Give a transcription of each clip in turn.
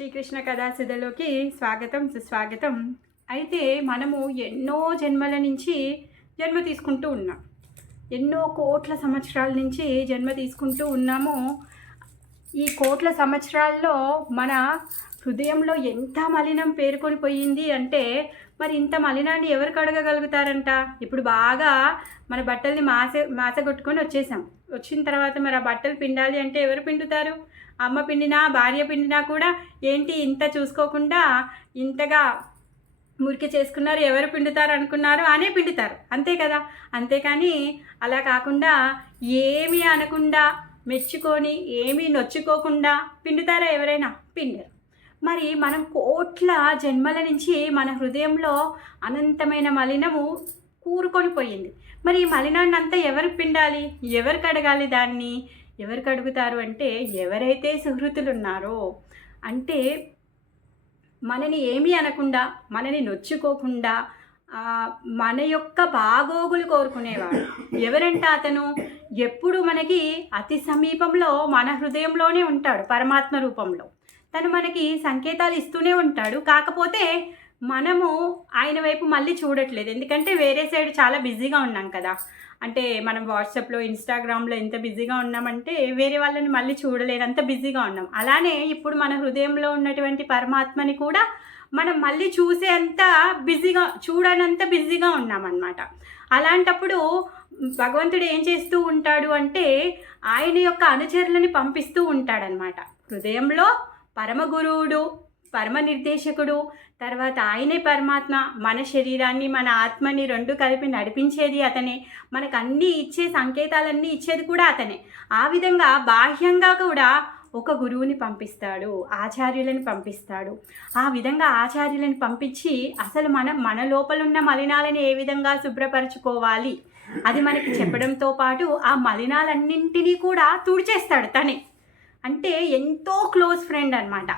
శ్రీకృష్ణ కథాసుధలోకి స్వాగతం సుస్వాగతం. అయితే మనము ఎన్నో జన్మల నుంచి జన్మ తీసుకుంటూ ఉన్నాం. ఎన్నో కోట్ల సంవత్సరాల నుంచి జన్మ తీసుకుంటూ ఉన్నాము. ఈ కోట్ల సంవత్సరాల్లో మన హృదయంలో ఎంత మలినం పేరుకొని పోయింది అంటే, మరి ఇంత మలినాన్ని ఎవరు కడగగలుగుతారంట? ఇప్పుడు బాగా మన బట్టల్ని మాసగొట్టుకొని వచ్చేసాం. వచ్చిన తర్వాత మరి ఆ బట్టలు పిండాలి అంటే ఎవరు పిండుతారు? అమ్మ పిండినా భార్య పిండినా కూడా ఏంటి ఇంత చూసుకోకుండా ఇంతగా మురికి చేసుకున్నారు, ఎవరు పిండుతారు అనుకున్నారు అనే పిండుతారు, అంతే కదా. అంతేకాని అలా కాకుండా ఏమీ అనకుండా మెచ్చుకొని ఏమీ నొచ్చుకోకుండా పిండుతారా ఎవరైనా? పిండరు. మరి మనం కోట్ల జన్మల నుంచి మన హృదయంలో అనంతమైన మలినము కూరుకొని పోయింది. మరి ఈ మలినాన్ని అంతా ఎవరు పిండాలి? ఎవరు కడగాలి? దాన్ని ఎవరు కడుగుతారు అంటే, ఎవరైతే సుహృతులు ఉన్నారో, అంటే మనని ఏమీ అనకుండా మనని నొచ్చుకోకుండా మన యొక్క బాగోగులు కోరుకునేవాడు ఎవరంటే అతను ఎప్పుడు మనకి అతి సమీపంలో మన హృదయంలోనే ఉంటాడు. పరమాత్మ రూపంలో తను మనకి సంకేతాలు ఇస్తూనే ఉంటాడు. కాకపోతే మనము ఆయన వైపు మళ్ళీ చూడట్లేదు. ఎందుకంటే వేరే సైడ్ చాలా బిజీగా ఉన్నాం కదా. అంటే మనం వాట్సాప్లో ఇన్స్టాగ్రామ్లో ఎంత బిజీగా ఉన్నామంటే వేరే వాళ్ళని మళ్ళీ చూడలేనంత బిజీగా ఉన్నాం. అలానే ఇప్పుడు మన హృదయంలో ఉన్నటువంటి పరమాత్మని కూడా మనం మళ్ళీ చూసేంత బిజీగా, చూడనంత బిజీగా ఉన్నామన్నమాట. అలాంటప్పుడు భగవంతుడు ఏం చేస్తూ ఉంటాడు అంటే, ఆయన యొక్క అనుచరులని పంపిస్తూ ఉంటాడనమాట. హృదయంలో పరమ గురువుడు, పరమ నిర్దేశకుడు, తర్వాత ఆయనే పరమాత్మ. మన శరీరాన్ని మన ఆత్మని రెండు కలిపి నడిపించేది అతనే. మనకు అన్నీ ఇచ్చే సంకేతాలన్నీ ఇచ్చేది కూడా అతనే. ఆ విధంగా బాహ్యంగా కూడా ఒక గురువుని పంపిస్తాడు, ఆచార్యులను పంపిస్తాడు. ఆ విధంగా ఆచార్యులను పంపించి అసలు మన లోపల ఉన్న మలినాలను ఏ విధంగా శుభ్రపరచుకోవాలి అది మనకి చెప్పడంతో పాటు ఆ మలినాలన్నింటినీ కూడా తుడిచేస్తాడు తనే. అంటే ఎంతో క్లోజ్ ఫ్రెండ్ అనమాట.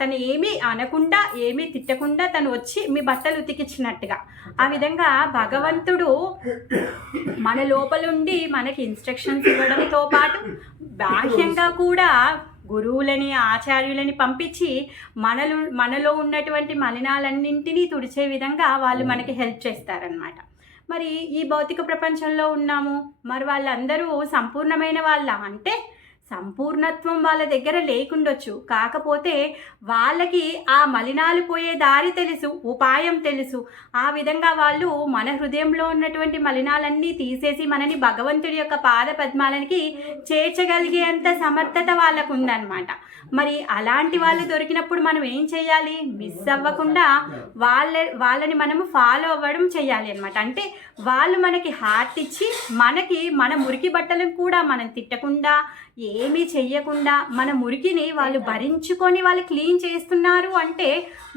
తను ఏమీ అనకుండా ఏమీ తిట్టకుండా తను వచ్చి మీ బట్టలు ఉతికిచ్చినట్టుగా. ఆ విధంగా భగవంతుడు మన లోపలుండి మనకి ఇన్స్ట్రక్షన్స్ ఇవ్వడంతో పాటు బాహ్యంగా కూడా గురువులని ఆచార్యులని పంపించి మనలో ఉన్నటువంటి మలినాలన్నింటినీ తుడిచే విధంగా వాళ్ళు మనకి హెల్ప్ చేస్తారనమాట. మరి ఈ భౌతిక ప్రపంచంలో ఉన్నాము, మరి వాళ్ళందరూ సంపూర్ణమైన వాళ్ళ అంటే సంపూర్ణత్వం వాళ్ళ దగ్గర లేకుండొచ్చు. కాకపోతే వాళ్ళకి ఆ మలినాలు పోయే దారి తెలుసు, ఉపాయం తెలుసు. ఆ విధంగా వాళ్ళు మన హృదయంలో ఉన్నటువంటి మలినాలన్నీ తీసేసి మనని భగవంతుడి యొక్క పాద పద్మాలకి చేర్చగలిగేంత సమర్థత వాళ్ళకు ఉందన్నమాట. మరి అలాంటి వాళ్ళు దొరికినప్పుడు మనం ఏం చేయాలి? మిస్ అవ్వకుండా వాళ్ళని మనము ఫాలో అవ్వడం చేయాలి అనమాట. అంటే వాళ్ళు మనకి హార్ట్ ఇచ్చి మనకి మన మురికి బట్టలను కూడా మనం తిట్టకుండా ఏమీ చెయ్యకుండా మన మురికిని వాళ్ళు భరించుకొని వాళ్ళు క్లీన్ చేస్తున్నారు అంటే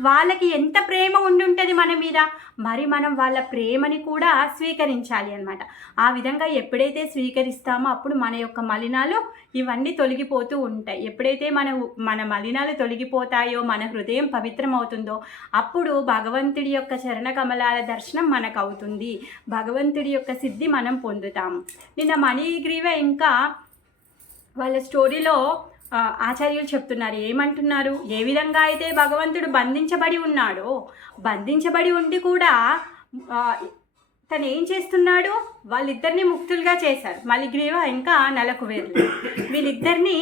వాళ్ళకి ఎంత ప్రేమ ఉండుంటుంది మన మీద. మరి మనం వాళ్ళ ప్రేమని కూడా స్వీకరించాలి అనమాట. ఆ విధంగా ఎప్పుడైతే స్వీకరిస్తామో అప్పుడు మన యొక్క మలినాలు ఇవన్నీ తొలగిపోతూ ఉంటాయి. ఎప్పుడైతే మన మలినాలు తొలగిపోతాయో, మన హృదయం పవిత్రమవుతుందో అప్పుడు భగవంతుడి యొక్క చరణ కమలాల దర్శనం మనకు అవుతుంది. భగవంతుడి యొక్క సిద్ధి మనం పొందుతాము. నిన్న మణిగ్రీవ ఇంకా వాళ్ళ స్టోరీలో ఆచార్యులు చెప్తున్నారు. ఏమంటున్నారు? ఏ విధంగా అయితే భగవంతుడు బంధించబడి ఉన్నాడో, బంధించబడి ఉండి కూడా తను ఏం చేస్తున్నాడు? వాళ్ళిద్దరిని ముక్తులుగా చేశారు. మణిగ్రీవ ఇంకా నలకువేరులు, వీళ్ళిద్దరిని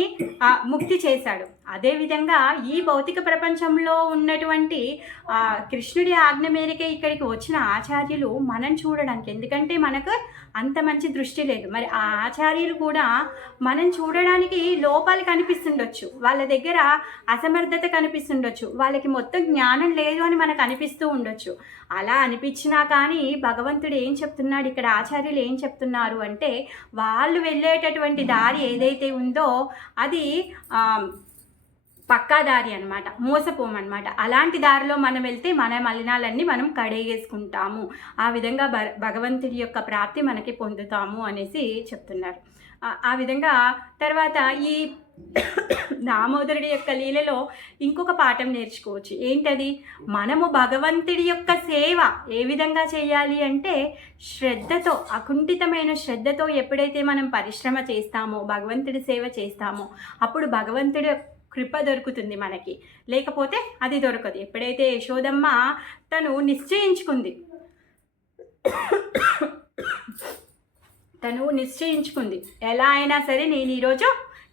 ముక్తి చేశాడు. అదేవిధంగా ఈ భౌతిక ప్రపంచంలో ఉన్నటువంటి కృష్ణుడి ఆజ్ఞ మేరకే ఇక్కడికి వచ్చిన ఆచార్యులు మనం చూడడానికి, ఎందుకంటే మనకు అంత మంచి దృష్టి లేదు. మరి ఆ ఆచార్యులు కూడా మనం చూడడానికి లోపాలు కనిపిస్తుండొచ్చు, వాళ్ళ దగ్గర అసమర్థత కనిపిస్తుండొచ్చు, వాళ్ళకి మొత్తం జ్ఞానం లేదు అని మనకు అనిపిస్తూ ఉండొచ్చు. అలా అనిపించినా కానీ భగవంతుడు ఏం చెప్తున్నాడు ఇక్కడ, ఆచార్యులు ఏం చెప్తున్నారు అంటే, వాళ్ళు వెళ్ళేటటువంటి దారి ఏదైతే ఉందో అది పక్కా దారి అనమాట, మోసపోమన్నమాట. అలాంటి దారిలో మనం వెళ్తే మన మలినాలన్నీ మనం కడిగేసుకుంటాము. ఆ విధంగా భగవంతుడి యొక్క ప్రాప్తి మనకి పొందుతాము అనేసి చెప్తున్నారు. ఆ విధంగా తర్వాత ఈ దామోదరుడి యొక్క లీలలో ఇంకొక పాఠం నేర్చుకోవచ్చు. ఏంటది? మనము భగవంతుడి యొక్క సేవ ఏ విధంగా చేయాలి అంటే, శ్రద్ధతో, అకుంఠితమైన శ్రద్ధతో ఎప్పుడైతే మనం పరిశ్రమ చేస్తామో, భగవంతుడి సేవ చేస్తామో అప్పుడు భగవంతుడి కృప దొరుకుతుంది మనకి, లేకపోతే అది దొరకదు. ఎప్పుడైతే యశోదమ్మ తను నిశ్చయించుకుంది ఎలా అయినా సరే నేను ఈరోజు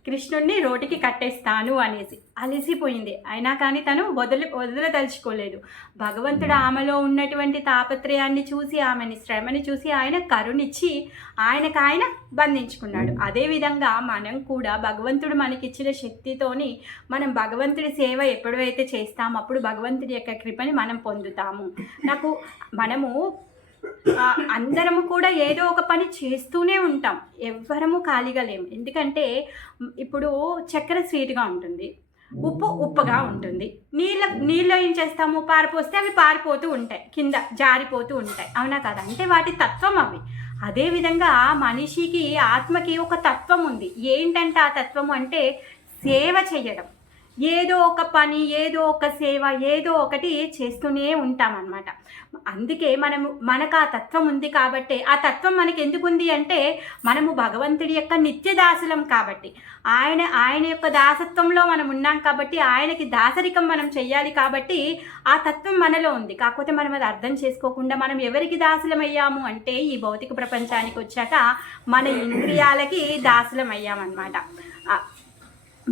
కృష్ణుడిని రోటికి కట్టేస్తాను అనేసి, అలసిపోయింది. అయినా కానీ తను వదలదలుచుకోలేదు. భగవంతుడు ఆమెలో ఉన్నటువంటి తాపత్రయాన్ని చూసి, ఆమెని శ్రమని చూసి ఆయన కరుణిచ్చి ఆయన బంధించుకున్నాడు. అదేవిధంగా మనం కూడా భగవంతుడు మనకిచ్చిన శక్తితోని మనం భగవంతుడి సేవ ఎప్పుడైతే చేస్తామో అప్పుడు భగవంతుడి యొక్క కృపని మనం పొందుతాము. మనము అందరము కూడా ఏదో ఒక పని చేస్తూనే ఉంటాం, ఎవ్వరము ఖాళీగా లేము. ఎందుకంటే ఇప్పుడు చక్కెర స్వీట్గా ఉంటుంది, ఉప్పు ఉప్పుగా ఉంటుంది. నీళ్ళు ఏం చేస్తాము, పారిపోస్తే అవి పారిపోతూ ఉంటాయి, కింద జారిపోతూ ఉంటాయి, అవునా కదా? అంటే వాటి తత్వం అవి. అదేవిధంగా మనిషికి ఆత్మకి ఒక తత్వం ఉంది. ఏంటంటే ఆ తత్వం అంటే సేవ చేయడం. ఏదో ఒక పని, ఏదో ఒక సేవ, ఏదో ఒకటి చేస్తూనే ఉంటామన్నమాట. అందుకే మనకు ఆ తత్వం ఉంది కాబట్టి, ఆ తత్వం మనకి ఎందుకు ఉంది అంటే మనము భగవంతుడి యొక్క నిత్య దాసులం కాబట్టి, ఆయన యొక్క దాసత్వంలో మనం ఉన్నాం కాబట్టి, ఆయనకి దాసరికం మనం చెయ్యాలి కాబట్టి ఆ తత్వం మనలో ఉంది. కాకపోతే మనం అది అర్థం చేసుకోకుండా మనం ఎవరికి దాసులం అయ్యాము అంటే ఈ భౌతిక ప్రపంచానికి వచ్చాక మన ఇంద్రియాలకి దాసులం అయ్యామన్నమాట.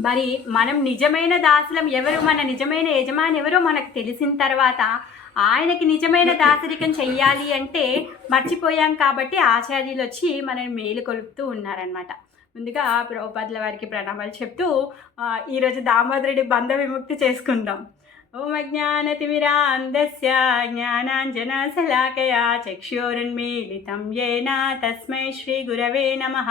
మరి మనం నిజమైన దాసులం ఎవరు, మన నిజమైన యజమాని ఎవరో మనకు తెలిసిన తర్వాత ఆయనకి నిజమైన దాసరికం చెయ్యాలి అంటే మర్చిపోయాం కాబట్టి ఆచార్యులు వచ్చి మనల్ని మేలు కొలుపుతూ ఉన్నారనమాట. ముందుగా ప్రభుపాదుల వారికి ప్రణామాలు చెప్తూ ఈరోజు దామోదరుడి బంధ విముక్తి చేసుకుందాం. ఓం అజ్ఞానతిమిరాంధస్య జ్ఞానాంజనశలాకయా చక్షురున్మీలితం యేన తస్మై శ్రీ గురవే నమః.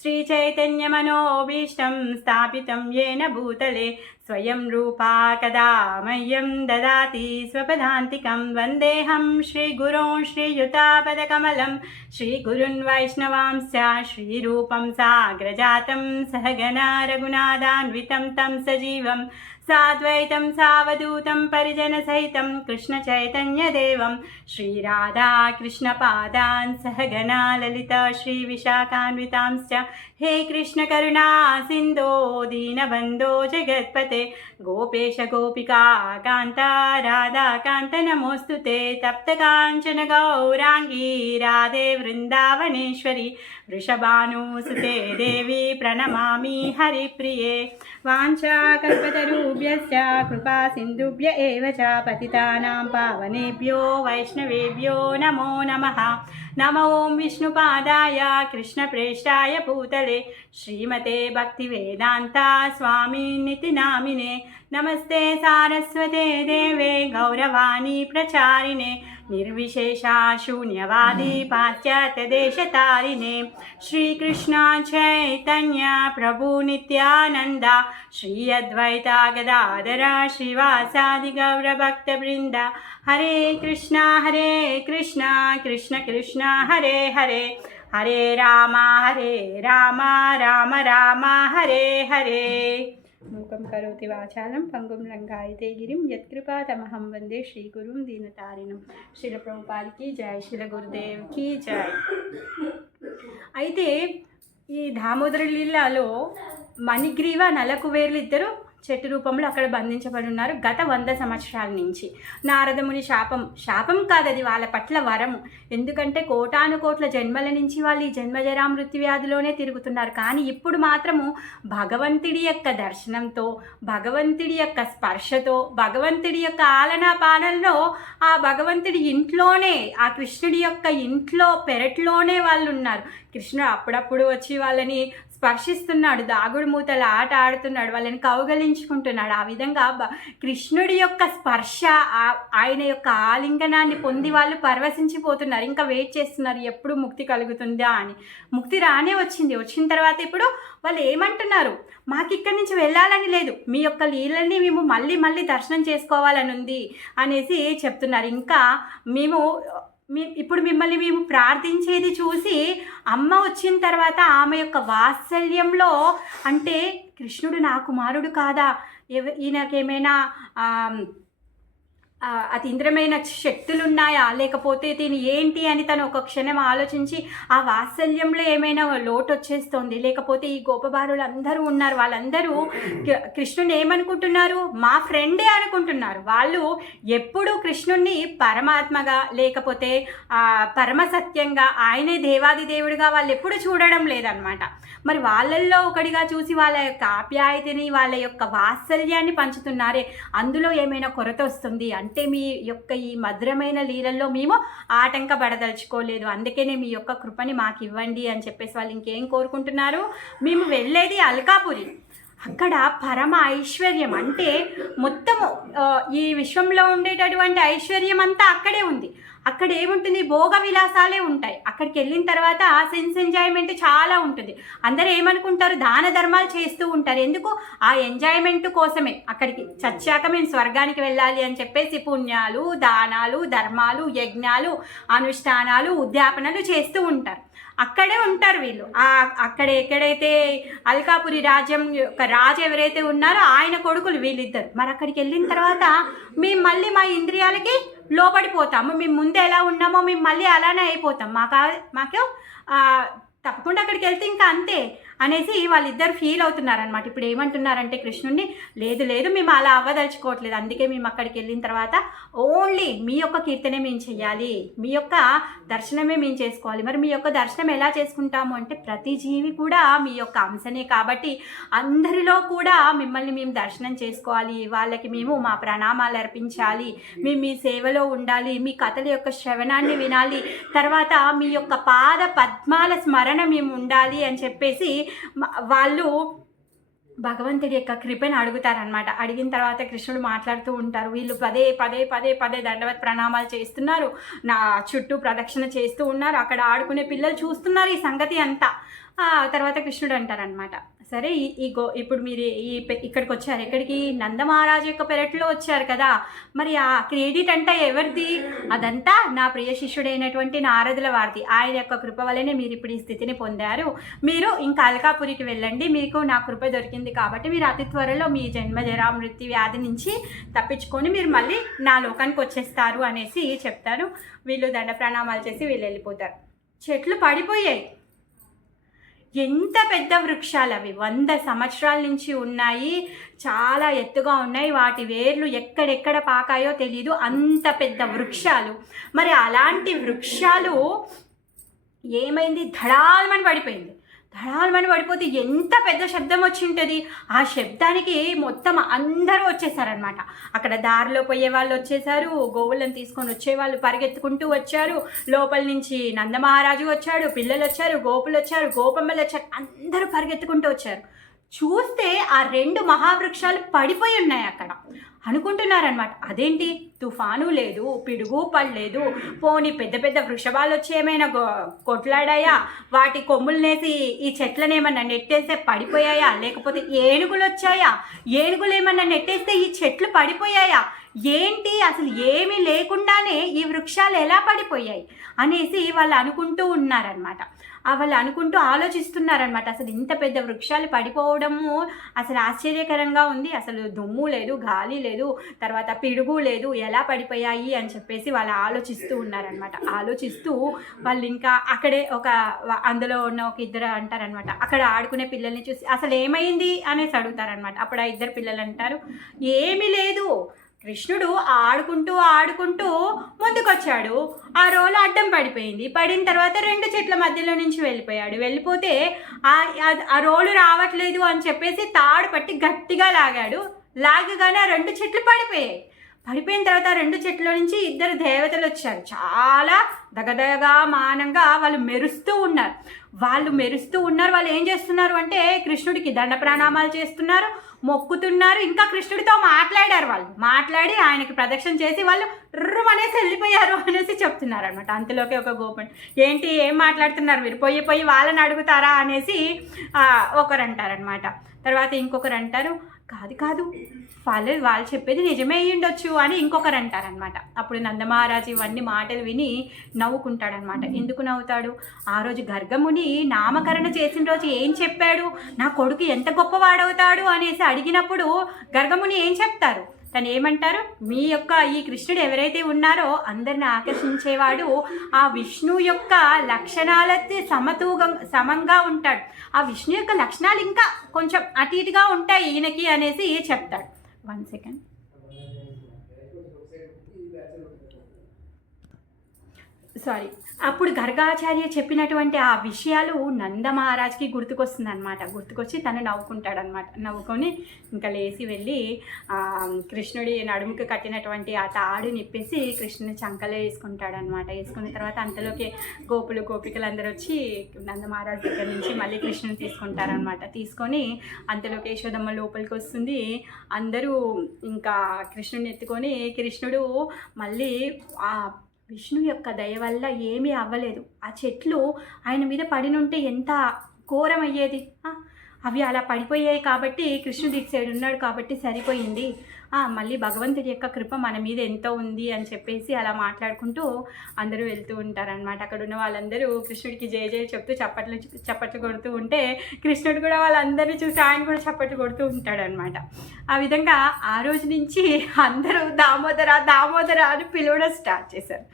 శ్రీచైతన్యమనోభీష్టం స్థాపితం యేన భూతలే స్వయం రూపా కదా మह्यं దదాతి స్వపదాంతికం. వందేహం శ్రీగురోం శ్రీయుతాపదకమలం శ్రీగురున్ వైష్ణవాంశ్చ శ్రీరూపం సాగ్రజాతం సహగణా రఘునాథాన్వితం తం సజీవం సాద్వైతం సావధూతం పరిజనసహితం కృష్ణచైతన్యదేవం శ్రీరాధాకృష్ణపాదాన్ సహగణా లలిత శ్రీవిశాఖాన్వితాంశ్చ. హే కృష్ణ కరుణా సింధో దీనబంధో జగత్పతే గోపేశ గోపికా కాంత రాధాకాంత నమోస్తుతే. తప్తకాంచన గౌరాంగీ రాధే వృందావనేశ్వరి వృషభానుసుతే దేవి ప్రణమామి హరిప్రియే. వాంఛాకల్పతరుభ్యశ్చ కృపా సింధుభ్య ఏవ చ పతితానాం పావనేభ్యో వైష్ణవేభ్యో నమో నమః. నమో ఓం విష్ణుపాదాయ కృష్ణప్రేష్టాయ భూతలే శ్రీమతే భక్తివేదాంత స్వామినితి నామినే. నమస్తే సారస్వతే దేవే గౌరవాణి ప్రచారిణే నిర్విశేష శూన్యవాది పాశ్చాత్యదేశతారిణే. శ్రీకృష్ణ చైతన్య ప్రభు నిత్యానంద శ్రీ అద్వైత గదాధర శ్రీవాసాది గౌరభక్తవృంద. హరే కృష్ణ కృష్ణ కృష్ణ హరే హరే హరే రామ రామ రామ హరే హరే. మూకం కరోతి వాచాలం పంగుం లంఘాయతే గిరిం యత్కృపాతమహం వందే శ్రీగురుం దీనతారిణం. శ్రీల ప్రభుపాదికి జై, శ్రీల గురుదేవ్కి జై. అయితే ఈ దామోదర లీలలో మణిగ్రీవ నలకువేర్లు ఇద్దరు చెట్టు రూపంలో అక్కడ బంధించబడి ఉన్నారు గత 100 సంవత్సరాల నుంచి. నారదముని శాపం కాదు, అది వాళ్ళ పట్ల వరము. ఎందుకంటే కోటాను కోట్ల జన్మల నుంచి వాళ్ళు ఈ జన్మజరా మృత్యు వ్యాధిలోనే తిరుగుతున్నారు. కానీ ఇప్పుడు మాత్రము భగవంతుడి యొక్క దర్శనంతో, భగవంతుడి యొక్క స్పర్శతో, భగవంతుడి యొక్క ఆలనా పాలనలో ఆ భగవంతుడి ఇంట్లోనే, ఆ కృష్ణుడి యొక్క ఇంట్లో పెరట్లోనే వాళ్ళు ఉన్నారు. కృష్ణుడు అప్పుడప్పుడు వచ్చి వాళ్ళని స్పర్శిస్తున్నాడు, దాగుడు మూతల ఆట ఆడుతున్నాడు, వాళ్ళని కౌగలించుకుంటున్నాడు. ఆ విధంగా కృష్ణుడి యొక్క స్పర్శ, ఆయన యొక్క ఆలింగనాన్ని పొంది వాళ్ళు పరవశించిపోతున్నారు. ఇంకా వెయిట్ చేస్తున్నారు ఎప్పుడు ముక్తి కలుగుతుందా అని. ముక్తి రానే వచ్చిన తర్వాత ఇప్పుడు వాళ్ళు ఏమంటున్నారు, మాకు ఇక్కడి నుంచి వెళ్ళాలని లేదు, మీ యొక్క లీలల్ని మేము మళ్ళీ దర్శనం చేసుకోవాలని ఉంది అనేసి చెప్తున్నారు. ఇంకా ఇప్పుడు మిమ్మల్ని మేము ప్రార్థించేది చూసి అమ్మ వచ్చిన తర్వాత ఆమె యొక్క వాత్సల్యంలో, అంటే కృష్ణుడు నా కుమారుడు కాదా, ఈయనకేమైనా అతీంద్రమైన శక్తులున్నాయా, లేకపోతే దీని ఏంటి అని తను ఒక క్షణం ఆలోచించి ఆ వాత్సల్యంలో ఏమైనా లోటు వచ్చేస్తోంది, లేకపోతే ఈ గోపబాలులు అందరూ ఉన్నారు, వాళ్ళందరూ కృష్ణుని ఏమనుకుంటున్నారు, మా ఫ్రెండే అనుకుంటున్నారు. వాళ్ళు ఎప్పుడూ కృష్ణుణ్ణి పరమాత్మగా లేకపోతే పరమసత్యంగా ఆయనే దేవాది దేవుడిగా వాళ్ళు ఎప్పుడు చూడడం లేదనమాట. మరి వాళ్ళల్లో ఒకటిగా చూసి వాళ్ళ యొక్క ఆప్యాయతని, వాళ్ళ యొక్క వాత్సల్యాన్ని పంచుతున్నారే, అందులో ఏమైనా కొరత వస్తుంది అంటే మీ యొక్క ఈ మధురమైన లీలల్లో మేము ఆటంకపడదలుచుకోలేదు, అందుకనే మీ యొక్క కృపని మాకు ఇవ్వండి అని చెప్పేసి వాళ్ళు ఇంకేం కోరుకుంటున్నారు, మేము వెళ్ళేది అల్కాపురి, అక్కడ పరమ ఐశ్వర్యం అంటే మొత్తము ఈ విశ్వంలో ఉండేటటువంటి ఐశ్వర్యం అంతా అక్కడే ఉంది. అక్కడ ఏముంటుంది, భోగ విలాసాలే ఉంటాయి. అక్కడికి వెళ్ళిన తర్వాత సెన్స్ ఎంజాయ్మెంట్ చాలా ఉంటుంది. అందరూ ఏమనుకుంటారు, దాన ధర్మాలు చేస్తూ ఉంటారు. ఎందుకు, ఆ ఎంజాయ్మెంట్ కోసమే. అక్కడికి చచ్చాక మేము స్వర్గానికి వెళ్ళాలి అని చెప్పేసి పుణ్యాలు, దానాలు, ధర్మాలు, యజ్ఞాలు, అనుష్ఠానాలు, ఉద్యాపనలు చేస్తూ ఉంటారు. అక్కడే ఉంటారు వీళ్ళు. అక్కడ ఎక్కడైతే అల్కాపురి రాజ్యం యొక్క రాజు ఎవరైతే ఉన్నారో ఆయన కొడుకులు వీళ్ళిద్దరు. మరి అక్కడికి వెళ్ళిన తర్వాత మేము మళ్ళీ మా ఇంద్రియాలకి లోపడిపోతాము, మేము ముందు ఎలా ఉన్నామో మేము మళ్ళీ అలానే అయిపోతాం, మాకు తప్పకుండా అక్కడికి వెళ్తే ఇంకా అంతే అనేసి వాళ్ళిద్దరు ఫీల్ అవుతున్నారనమాట. ఇప్పుడు ఏమంటున్నారంటే కృష్ణుడిని, లేదు లేదు మేము అలా అవ్వదలుచుకోవట్లేదు, అందుకే మేము అక్కడికి వెళ్ళిన తర్వాత ఓన్లీ మీ యొక్క కీర్తనే మేము చెయ్యాలి, మీ యొక్క దర్శనమే మేము చేసుకోవాలి. మరి మీ యొక్క దర్శనం ఎలా చేసుకుంటాము అంటే ప్రతి జీవి కూడా మీ యొక్క అంశనే కాబట్టి అందరిలో కూడా మిమ్మల్ని మేము దర్శనం చేసుకోవాలి, వాళ్ళకి మేము మా ప్రణామాలు అర్పించాలి, మేము మీ సేవలో ఉండాలి, మీ కథల యొక్క శ్రవణాన్ని వినాలి, తర్వాత మీ యొక్క పాద పద్మాల స్మరణ మేము ఉండాలి అని చెప్పేసి వాళ్ళు భగవంతుడి యొక్క కృపను అడుగుతారనమాట. అడిగిన తర్వాత కృష్ణుడు మాట్లాడుతూ ఉంటారు. వీళ్ళు పదే పదే పదే పదే దండవత్ ప్రణామాలు చేస్తున్నారు, నా చుట్టూ ప్రదక్షిణ చేస్తూ ఉన్నారు, అక్కడ ఆడుకునే పిల్లలు చూస్తున్నారు ఈ సంగతి అంతా. తర్వాత కృష్ణుడు అంటారనమాట, సరే ఇప్పుడు మీరు ఇక్కడికి వచ్చారు, ఎక్కడికి, నందమహారాజు యొక్క పెరట్లో వచ్చారు కదా, మరి ఆ క్రెడిట్ అంతా ఎవరిది, అదంతా నా ప్రియ శిష్యుడైనటువంటి నారదుల వారిది. ఆయన యొక్క కృప వల్లనే మీరు ఇప్పుడు ఈ స్థితిని పొందారు, మీరు ఇంకా అల్కాపురికి వెళ్ళండి, మీకు నా కృప దొరికింది కాబట్టి మీరు అతి త్వరలో మీ జన్మ జరా మృత్యు వ్యాధి నుంచి తప్పించుకొని మీరు మళ్ళీ నా లోకానికి వచ్చేస్తారు అనేసి చెప్తారు. వీళ్ళు దండ ప్రణామాలు చేసి వీళ్ళు వెళ్ళిపోతారు. చెట్లు పడిపోయాయి, ఎంత పెద్ద వృక్షాలు అవి, 100 సంవత్సరాల నుంచి ఉన్నాయి, చాలా ఎత్తుగా ఉన్నాయి, వాటి వేర్లు ఎక్కడెక్కడ పాకాయో తెలియదు, అంత పెద్ద వృక్షాలు. మరి అలాంటి వృక్షాలు ఏమైంది, ధడాల్మని పడిపోయింది. ధడాల్మని పడిపోతే ఎంత పెద్ద శబ్దం వచ్చి ఉంటుంది, ఆ శబ్దానికి మొత్తం అందరూ వచ్చేసారనమాట. అక్కడ దారిలో పోయే వాళ్ళు వచ్చేసారు, గోవులను తీసుకొని వచ్చేవాళ్ళు పరిగెత్తుకుంటూ వచ్చారు, లోపల నుంచి నందమహారాజు వచ్చాడు, పిల్లలు వచ్చారు, గోపులు వచ్చారు, గోపమ్మలు వచ్చారు, అందరూ పరిగెత్తుకుంటూ వచ్చారు. చూస్తే ఆ 2 మహావృక్షాలు పడిపోయి ఉన్నాయి. అక్కడ అనుకుంటున్నారనమాట, అదేంటి తుఫాను లేదు, పిడుగు పడలేదు, పోనీ పెద్ద పెద్ద వృషభాలు వచ్చి ఏమైనా కొట్లాడాయా, వాటి కొమ్ములనేసి ఈ చెట్లను ఏమన్నా నెట్టేస్తే పడిపోయాయా, లేకపోతే ఏనుగులు వచ్చాయా, ఏనుగులు ఏమన్నా నెట్టేస్తే ఈ చెట్లు పడిపోయాయా, ఏంటి అసలు ఏమీ లేకుండానే ఈ వృక్షాలు ఎలా పడిపోయాయి అనేసి వాళ్ళు అనుకుంటూ ఉన్నారనమాట. వాళ్ళు అనుకుంటూ ఆలోచిస్తున్నారనమాట. అసలు ఇంత పెద్ద వృక్షాలు పడిపోవడము అసలు ఆశ్చర్యకరంగా ఉంది, అసలు దుమ్ము లేదు, గాలి లేదు, తర్వాత పిడుగు లేదు, ఎలా పడిపోయాయి అని చెప్పేసి వాళ్ళు ఆలోచిస్తూ ఉన్నారనమాట. ఆలోచిస్తూ వాళ్ళు ఇంకా అక్కడే అందులో ఉన్న ఒక ఇద్దరు అంటారనమాట, అక్కడ ఆడుకునే పిల్లల్ని చూసి అసలు ఏమైంది అనేసి అడుగుతారనమాట. అప్పుడు ఆ ఇద్దరు పిల్లలు అంటారు, ఏమీ లేదు, కృష్ణుడు ఆడుకుంటూ ఆడుకుంటూ ముందుకొచ్చాడు, ఆ రోలు అడ్డం పడిపోయింది, పడిన తర్వాత 2 చెట్ల మధ్యలో నుంచి వెళ్ళిపోయాడు, వెళ్ళిపోతే ఆ రోలు రావట్లేదు అని చెప్పేసి తాడు పట్టి గట్టిగా లాగగానే ఆ 2 చెట్లు పడిపోయాయి. పడిపోయిన తర్వాత 2 చెట్ల నుంచి 2 దేవతలు వచ్చారు, చాలా దగదగగా మానంగా వాళ్ళు మెరుస్తూ ఉన్నారు. వాళ్ళు ఏం చేస్తున్నారు అంటే కృష్ణుడికి దండ ప్రణామాలు చేస్తున్నారు, మొక్కుతున్నారు, ఇంకా కృష్ణుడితో మాట్లాడారు. వాళ్ళు మాట్లాడి ఆయనకి ప్రదక్షిణ చేసి వాళ్ళు రుమనేసి వెళ్ళిపోయారు అనేసి చెప్తున్నారు అనమాట. అంతలోకి ఒక గోపన్, ఏంటి ఏం మాట్లాడుతున్నారు మీరు, పోయి వాళ్ళని అడుగుతారా అనేసి ఒకరు అంటారనమాట. తర్వాత ఇంకొకరు అంటారు, కాదు వాళ్ళు చెప్పేది నిజమే అయ్యుండొచ్చు అని ఇంకొకరు అంటారనమాట. అప్పుడు నందమహారాజు ఇవన్నీ మాటలు విని నవ్వుకుంటాడనమాట. ఎందుకు నవ్వుతాడు, ఆ రోజు గర్గముని నామకరణ చేసిన రోజు ఏం చెప్పాడు, నా కొడుకు ఎంత గొప్పవాడవుతాడు అనేసి అడిగినప్పుడు గర్గముని ఏం చెప్తారు, తను ఏమంటారు, మీ యొక్క ఈ కృష్ణుడు ఎవరైతే ఉన్నారో అందరిని ఆకర్షించేవాడు ఆ విష్ణు యొక్క లక్షణాలతో సమంగా ఉంటాడు, ఆ విష్ణు యొక్క లక్షణాలు ఇంకా కొంచెం అటు ఇటుగా ఉంటాయి ఈయనకి అనేసి చెప్తాడు. 1 సెకండ్. సారీ. అప్పుడు గర్గాచార్య చెప్పినటువంటి ఆ విషయాలు నంద మహారాజ్కి గుర్తుకొస్తుంది అనమాట. గుర్తుకొచ్చి తను నవ్వుకుంటాడనమాట. నవ్వుకొని ఇంకా లేచి వెళ్ళి కృష్ణుడి నడుముకి కట్టినటువంటి ఆ తాడు నిప్పేసి కృష్ణుని చంకలో వేసుకుంటాడనమాట. వేసుకున్న తర్వాత అంతలోకి గోపికలు అందరూ వచ్చి నంద మహారాజ్ దగ్గర నుంచి మళ్ళీ కృష్ణుని తీసుకుంటారనమాట. తీసుకొని అంతలోకి యశోదమ్మ లోపలికి వస్తుంది. అందరూ ఇంకా కృష్ణుడిని ఎత్తుకొని, కృష్ణుడు మళ్ళీ ఆ విష్ణు యొక్క దయ వల్ల ఏమీ అవ్వలేదు, ఆ చెట్లు ఆయన మీద పడినుంటే ఎంత ఘోరమయ్యేది, అవి అలా పడిపోయాయి కాబట్టి కృష్ణుడు ఇటు సైడ్ ఉన్నాడు కాబట్టి సరిపోయింది, మళ్ళీ భగవంతుడి యొక్క కృప మన మీద ఎంతో ఉంది అని చెప్పేసి అలా మాట్లాడుకుంటూ అందరూ వెళ్తూ ఉంటారనమాట. అక్కడ ఉన్న వాళ్ళందరూ కృష్ణుడికి జయ జయ చెప్తూ చప్పట్లు కొడుతూ ఉంటే కృష్ణుడు కూడా వాళ్ళందరినీ చూసి ఆయన కూడా చప్పట్లు కొడుతూ ఉంటాడనమాట. ఆ విధంగా ఆ రోజు నుంచి అందరూ దామోదర దామోదర అని పిలవడం స్టార్ట్ చేశారు.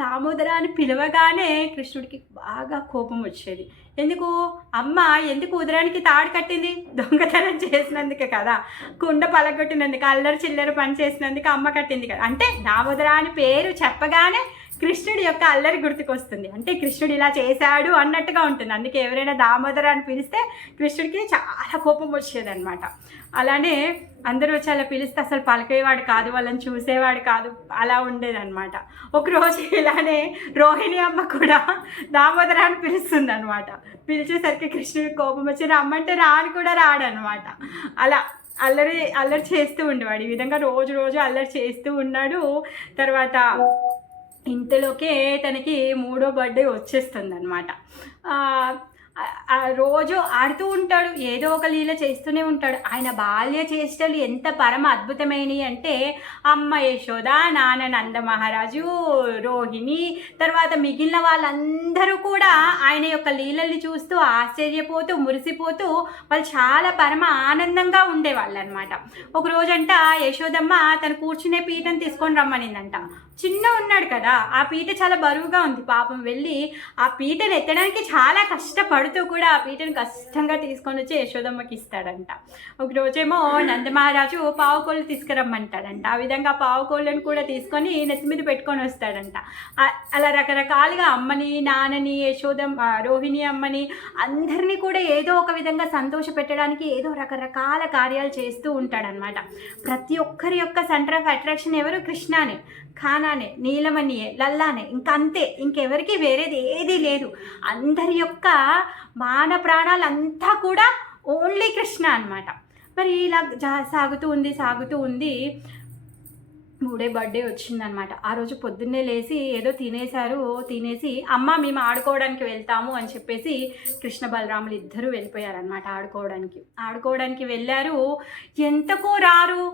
దామోదర అని పిలవగానే కృష్ణుడికి బాగా కోపం వచ్చేది. ఎందుకు ఉదరానికి తాడు కట్టింది? దొంగతనం చేసినందుకే కదా, కుండ పలగొట్టినందుకు, అల్లరి చిల్లర పని చేసినందుకు అమ్మ కట్టింది కదా. అంటే దామోదర అని పేరు చెప్పగానే కృష్ణుడి యొక్క అల్లరి గుర్తుకొస్తుంది. అంటే కృష్ణుడు ఇలా చేశాడు అన్నట్టుగా ఉంటుంది. అందుకే ఎవరైనా దామోదర అని పిలిస్తే కృష్ణుడికి చాలా కోపం వచ్చేదన్నమాట. అలానే అందరూ వచ్చి అలా పిలిస్తే అసలు పలికేవాడు కాదు, వాళ్ళని చూసేవాడు కాదు, అలా ఉండేదన్నమాట. ఒకరోజు ఇలానే రోహిణి అమ్మ కూడా దామోదర అని పిలుస్తుంది అనమాట. పిలిచేసరికి కృష్ణుడికి కోపం వచ్చి రమ్మంటే రాని కూడా రాడనమాట. అలా అల్లరి చేస్తూ ఉండేవాడు. ఈ విధంగా రోజు అల్లరి చేస్తూ ఉన్నాడు. తర్వాత ఇంతలోకే తనకి 3వ బర్త్డే వచ్చేస్తుంది అనమాట. రోజు ఆడుతూ ఉంటాడు, ఏదో ఒక లీల చేస్తూనే ఉంటాడు. ఆయన బాల్య చేష్టలు ఎంత పరమ అద్భుతమైనవి అంటే అమ్మ యశోద, నాన్న నంద మహారాజు, రోహిణి, తర్వాత మిగిలిన వాళ్ళందరూ కూడా ఆయన యొక్క లీలల్ని చూస్తూ ఆశ్చర్యపోతూ మురిసిపోతూ వాళ్ళు చాలా పరమ ఆనందంగా ఉండేవాళ్ళు అనమాట. ఒక రోజంట యశోదమ్మ తను కూర్చునే పీటను తీసుకొని రమ్మనిందంట. చిన్న ఉన్నాడు కదా, ఆ పీట చాలా బరువుగా ఉంది. పాపం వెళ్ళి ఆ పీటను ఎత్తడానికి చాలా కష్టపడుతూ కూడా ఆ పీటను కష్టంగా తీసుకొని వచ్చి యశోదమ్మకి ఇస్తాడంట. ఒక రోజేమో నందమహారాజు పావుకోళ్ళు తీసుకురమ్మంటాడంట. ఆ విధంగా పావుకోళ్ళను కూడా తీసుకొని నెత్తి మీద పెట్టుకొని వస్తాడంట. అలా రకరకాలుగా అమ్మని, నాన్నని, రోహిణి అమ్మని అందరినీ కూడా ఏదో ఒక విధంగా సంతోష పెట్టడానికి ఏదో రకరకాల కార్యాలు చేస్తూ ఉంటాడనమాట. ప్రతి ఒక్కరి యొక్క సెంటర్ ఆఫ్ అట్రాక్షన్ ఎవరు? కృష్ణానే, ఖానానే, నీలమణియే, లల్లానే, ఇంకంతే, ఇంకెవరికి వేరేది ఏదీ లేదు. అందరి యొక్క మాన ప్రాణాలంతా కూడా ఓన్లీ కృష్ణ అనమాట. మరి ఇలా సాగుతూ ఉంది. 3వ బర్త్డే వచ్చిందనమాట. ఆ రోజు పొద్దున్నే లేచి ఏదో తినేసి అమ్మ మేము ఆడుకోవడానికి వెళ్తాము అని చెప్పేసి కృష్ణ బలరాములు ఇద్దరూ వెళ్ళిపోయారనమాట. ఆడుకోవడానికి వెళ్ళారు. ఎంతకో రారు,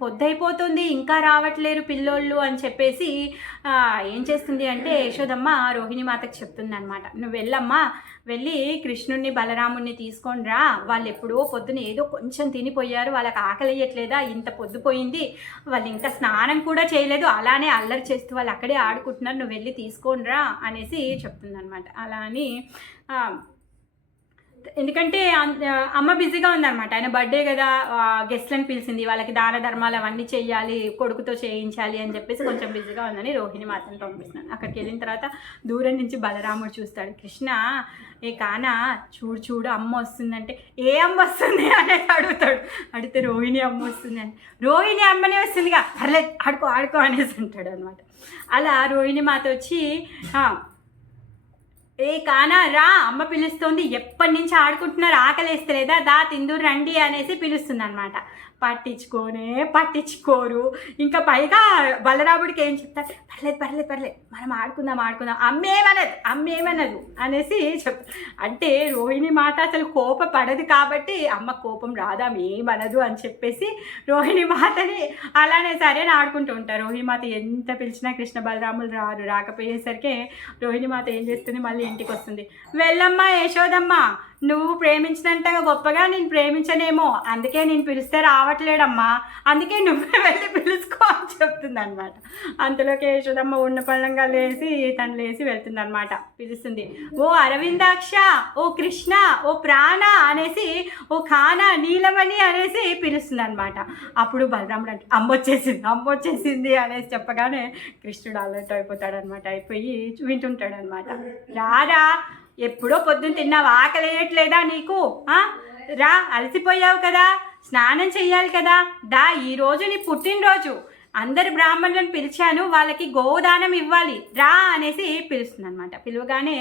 పొద్దైపోతుంది, ఇంకా రావట్లేరు పిల్లోళ్ళు అని చెప్పేసి ఏం చేస్తుంది అంటే యశోదమ్మ రోహిణి మాతకి చెప్తుంది అనమాట. నువ్వు వెళ్ళమ్మా, వెళ్ళి కృష్ణుడిని బలరాముడిని తీసుకొని రా, వాళ్ళు ఎప్పుడో పొద్దున ఏదో కొంచెం తినిపోయారు, వాళ్ళకి ఆకలియట్లేదా, ఇంత పొద్దుపోయింది, వాళ్ళు ఇంకా స్నానం కూడా చేయలేదు, అలానే అల్లరి చేస్తూ వాళ్ళు అక్కడే ఆడుకుంటున్నారు, నువ్వు వెళ్ళి తీసుకొని రా అనేసి చెప్తుంది అనమాట. అలా అని ఎందుకంటే అమ్మ బిజీగా ఉందన్నమాట. ఆయన బర్త్డే కదా, గెస్ట్లను పిలిచింది, వాళ్ళకి దాన ధర్మాలు అవన్నీ చేయాలి, కొడుకుతో చేయించాలి అని చెప్పేసి కొంచెం బిజీగా ఉందని రోహిణి మాత్రం పంపిస్తున్నాను. అక్కడికి వెళ్ళిన తర్వాత దూరం నుంచి బలరాముడు చూస్తాడు. కృష్ణ ఏ కానా చూడు అమ్మ వస్తుందంటే, ఏ అమ్మ వస్తుంది అనేది అడిగితే రోహిణి అమ్మ వస్తుంది అని, రోహిణి అమ్మనే వస్తుందిగా, పర్లేదు ఆడుకో అనేసి ఉంటాడు అనమాట. అలా రోహిణి మాత వచ్చి ఏ కానా రా, అమ్మ పిలుస్తోంది, ఎప్పటి నుంచి ఆడుకుంటున్నారు, ఆకలేస్తలేదా, దా తిందూరు రండి అనేసి పిలుస్తుంది అనమాట. పట్టించుకోరు. ఇంకా పైగా బలరాముడికి ఏం చెప్తారు, పర్లేదు మనం ఆడుకుందాం, అమ్మేమనదు అనేసి అంటే రోహిణి మాత అసలు పడదు కాబట్టి అమ్మ కోపం రాదా, ఏమనదు అని చెప్పేసి రోహిణి మాతని అలానే సరే అని ఆడుకుంటూ ఉంటారు. రోహిణి మాత ఎంత పిలిచినా కృష్ణ బలరాములు రాకపోయేసరికి రోహిణి మాత ఏం చేస్తుంది, మళ్ళీ ఇంటికి వస్తుంది. వెళ్ళమ్మా యశోదమ్మ, నువ్వు ప్రేమించినంతగా గొప్పగా నేను ప్రేమించనేమో, అందుకే నేను పిలిస్తే రావట్లేడమ్మా, అందుకే నువ్వే వెళ్ళి పిలుచుకో అని చెప్తుంది అనమాట. అంతలోకి యశోదమ్మ ఉన్న పళ్ళంగా లేచి తను లేచి వెళ్తుంది అనమాట. పిలుస్తుంది, ఓ అరవిందాక్ష, ఓ కృష్ణ, ఓ ప్రాణ అనేసి, ఓ ఖానా నీలమణి అనేసి పిలుస్తుంది అనమాట. అప్పుడు బలరాముడు అంటే అమ్మొచ్చేసింది అనేసి చెప్పగానే కృష్ణుడు అలర్ట్ అయిపోతాడనమాట. అయిపోయి వింటుంటాడనమాట. రారా, ఎప్పుడో పొద్దున్న తిన్నావు, ఆకలేయట్లేదా నీకు? రా, అలసిపోయావు కదా, స్నానం చెయ్యాలి కదా, దా, ఈరోజు నీ పుట్టినరోజు, అందరు బ్రాహ్మణులను పిలిచాను, వాళ్ళకి గోదానం ఇవ్వాలి, రా అనేసి పిలుస్తుంది అనమాట. పిలువగానే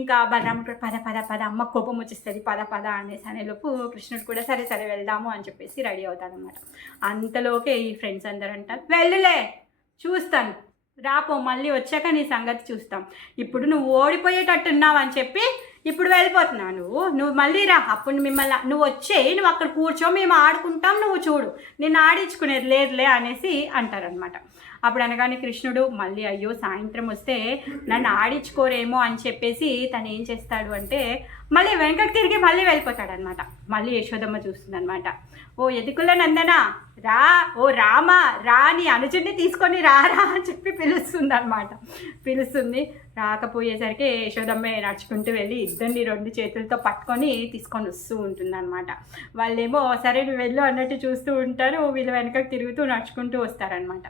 ఇంకా బలరాముడు పద పద పద, అమ్మ కోపం వచ్చేస్తుంది, పద పద అనేసి అనేలోపు కృష్ణుడు కూడా సరే సరే వెళ్దాము అని చెప్పేసి రెడీ అవుతాడనమాట. అంతలోకే ఈ ఫ్రెండ్స్ అందరూ అంటారు, వెళ్ళులే చూస్తాను, రాపో, మళ్ళీ వచ్చాక నీ సంగతి చూస్తాం, ఇప్పుడు నువ్వు ఓడిపోయేటట్టున్నావు అని చెప్పి ఇప్పుడు వెళ్ళిపోతున్నావు, నువ్వు మళ్ళీ రా, అప్పుడు మిమ్మల్ని నువ్వు వచ్చేయి, నువ్వు అక్కడ కూర్చో, మేము ఆడుకుంటాం, నువ్వు చూడు, నేను ఆడించుకునేది లేదులే అనేసి అంటారనమాట. అప్పుడు అనగానే కృష్ణుడు మళ్ళీ అయ్యో సాయంత్రం వస్తే నన్ను ఆడించుకోరేమో అని చెప్పేసి తను ఏం చేస్తాడు అంటే మళ్ళీ వెనకకి తిరిగి మళ్ళీ వెళ్ళిపోతాడనమాట. మళ్ళీ యశోదమ్మ చూస్తుంది అనమాట. ఓ ఎదుకుల నందన రా, ఓ రామ రా, నీ అనుజుడిని తీసుకొని రారా అని చెప్పి పిలుస్తుంది అనమాట. పిలుస్తుంది. రాకపోయేసరికి యశోదమ్మే నడుచుకుంటూ వెళ్ళి ఇద్దరిని 2 చేతులతో పట్టుకొని తీసుకొని వస్తూ ఉంటుంది అనమాట. వాళ్ళేమో సరే నువ్వు వెళ్ళు అన్నట్టు చూస్తూ ఉంటారు, వీళ్ళు వెనకకి తిరుగుతూ నడుచుకుంటూ వస్తారనమాట.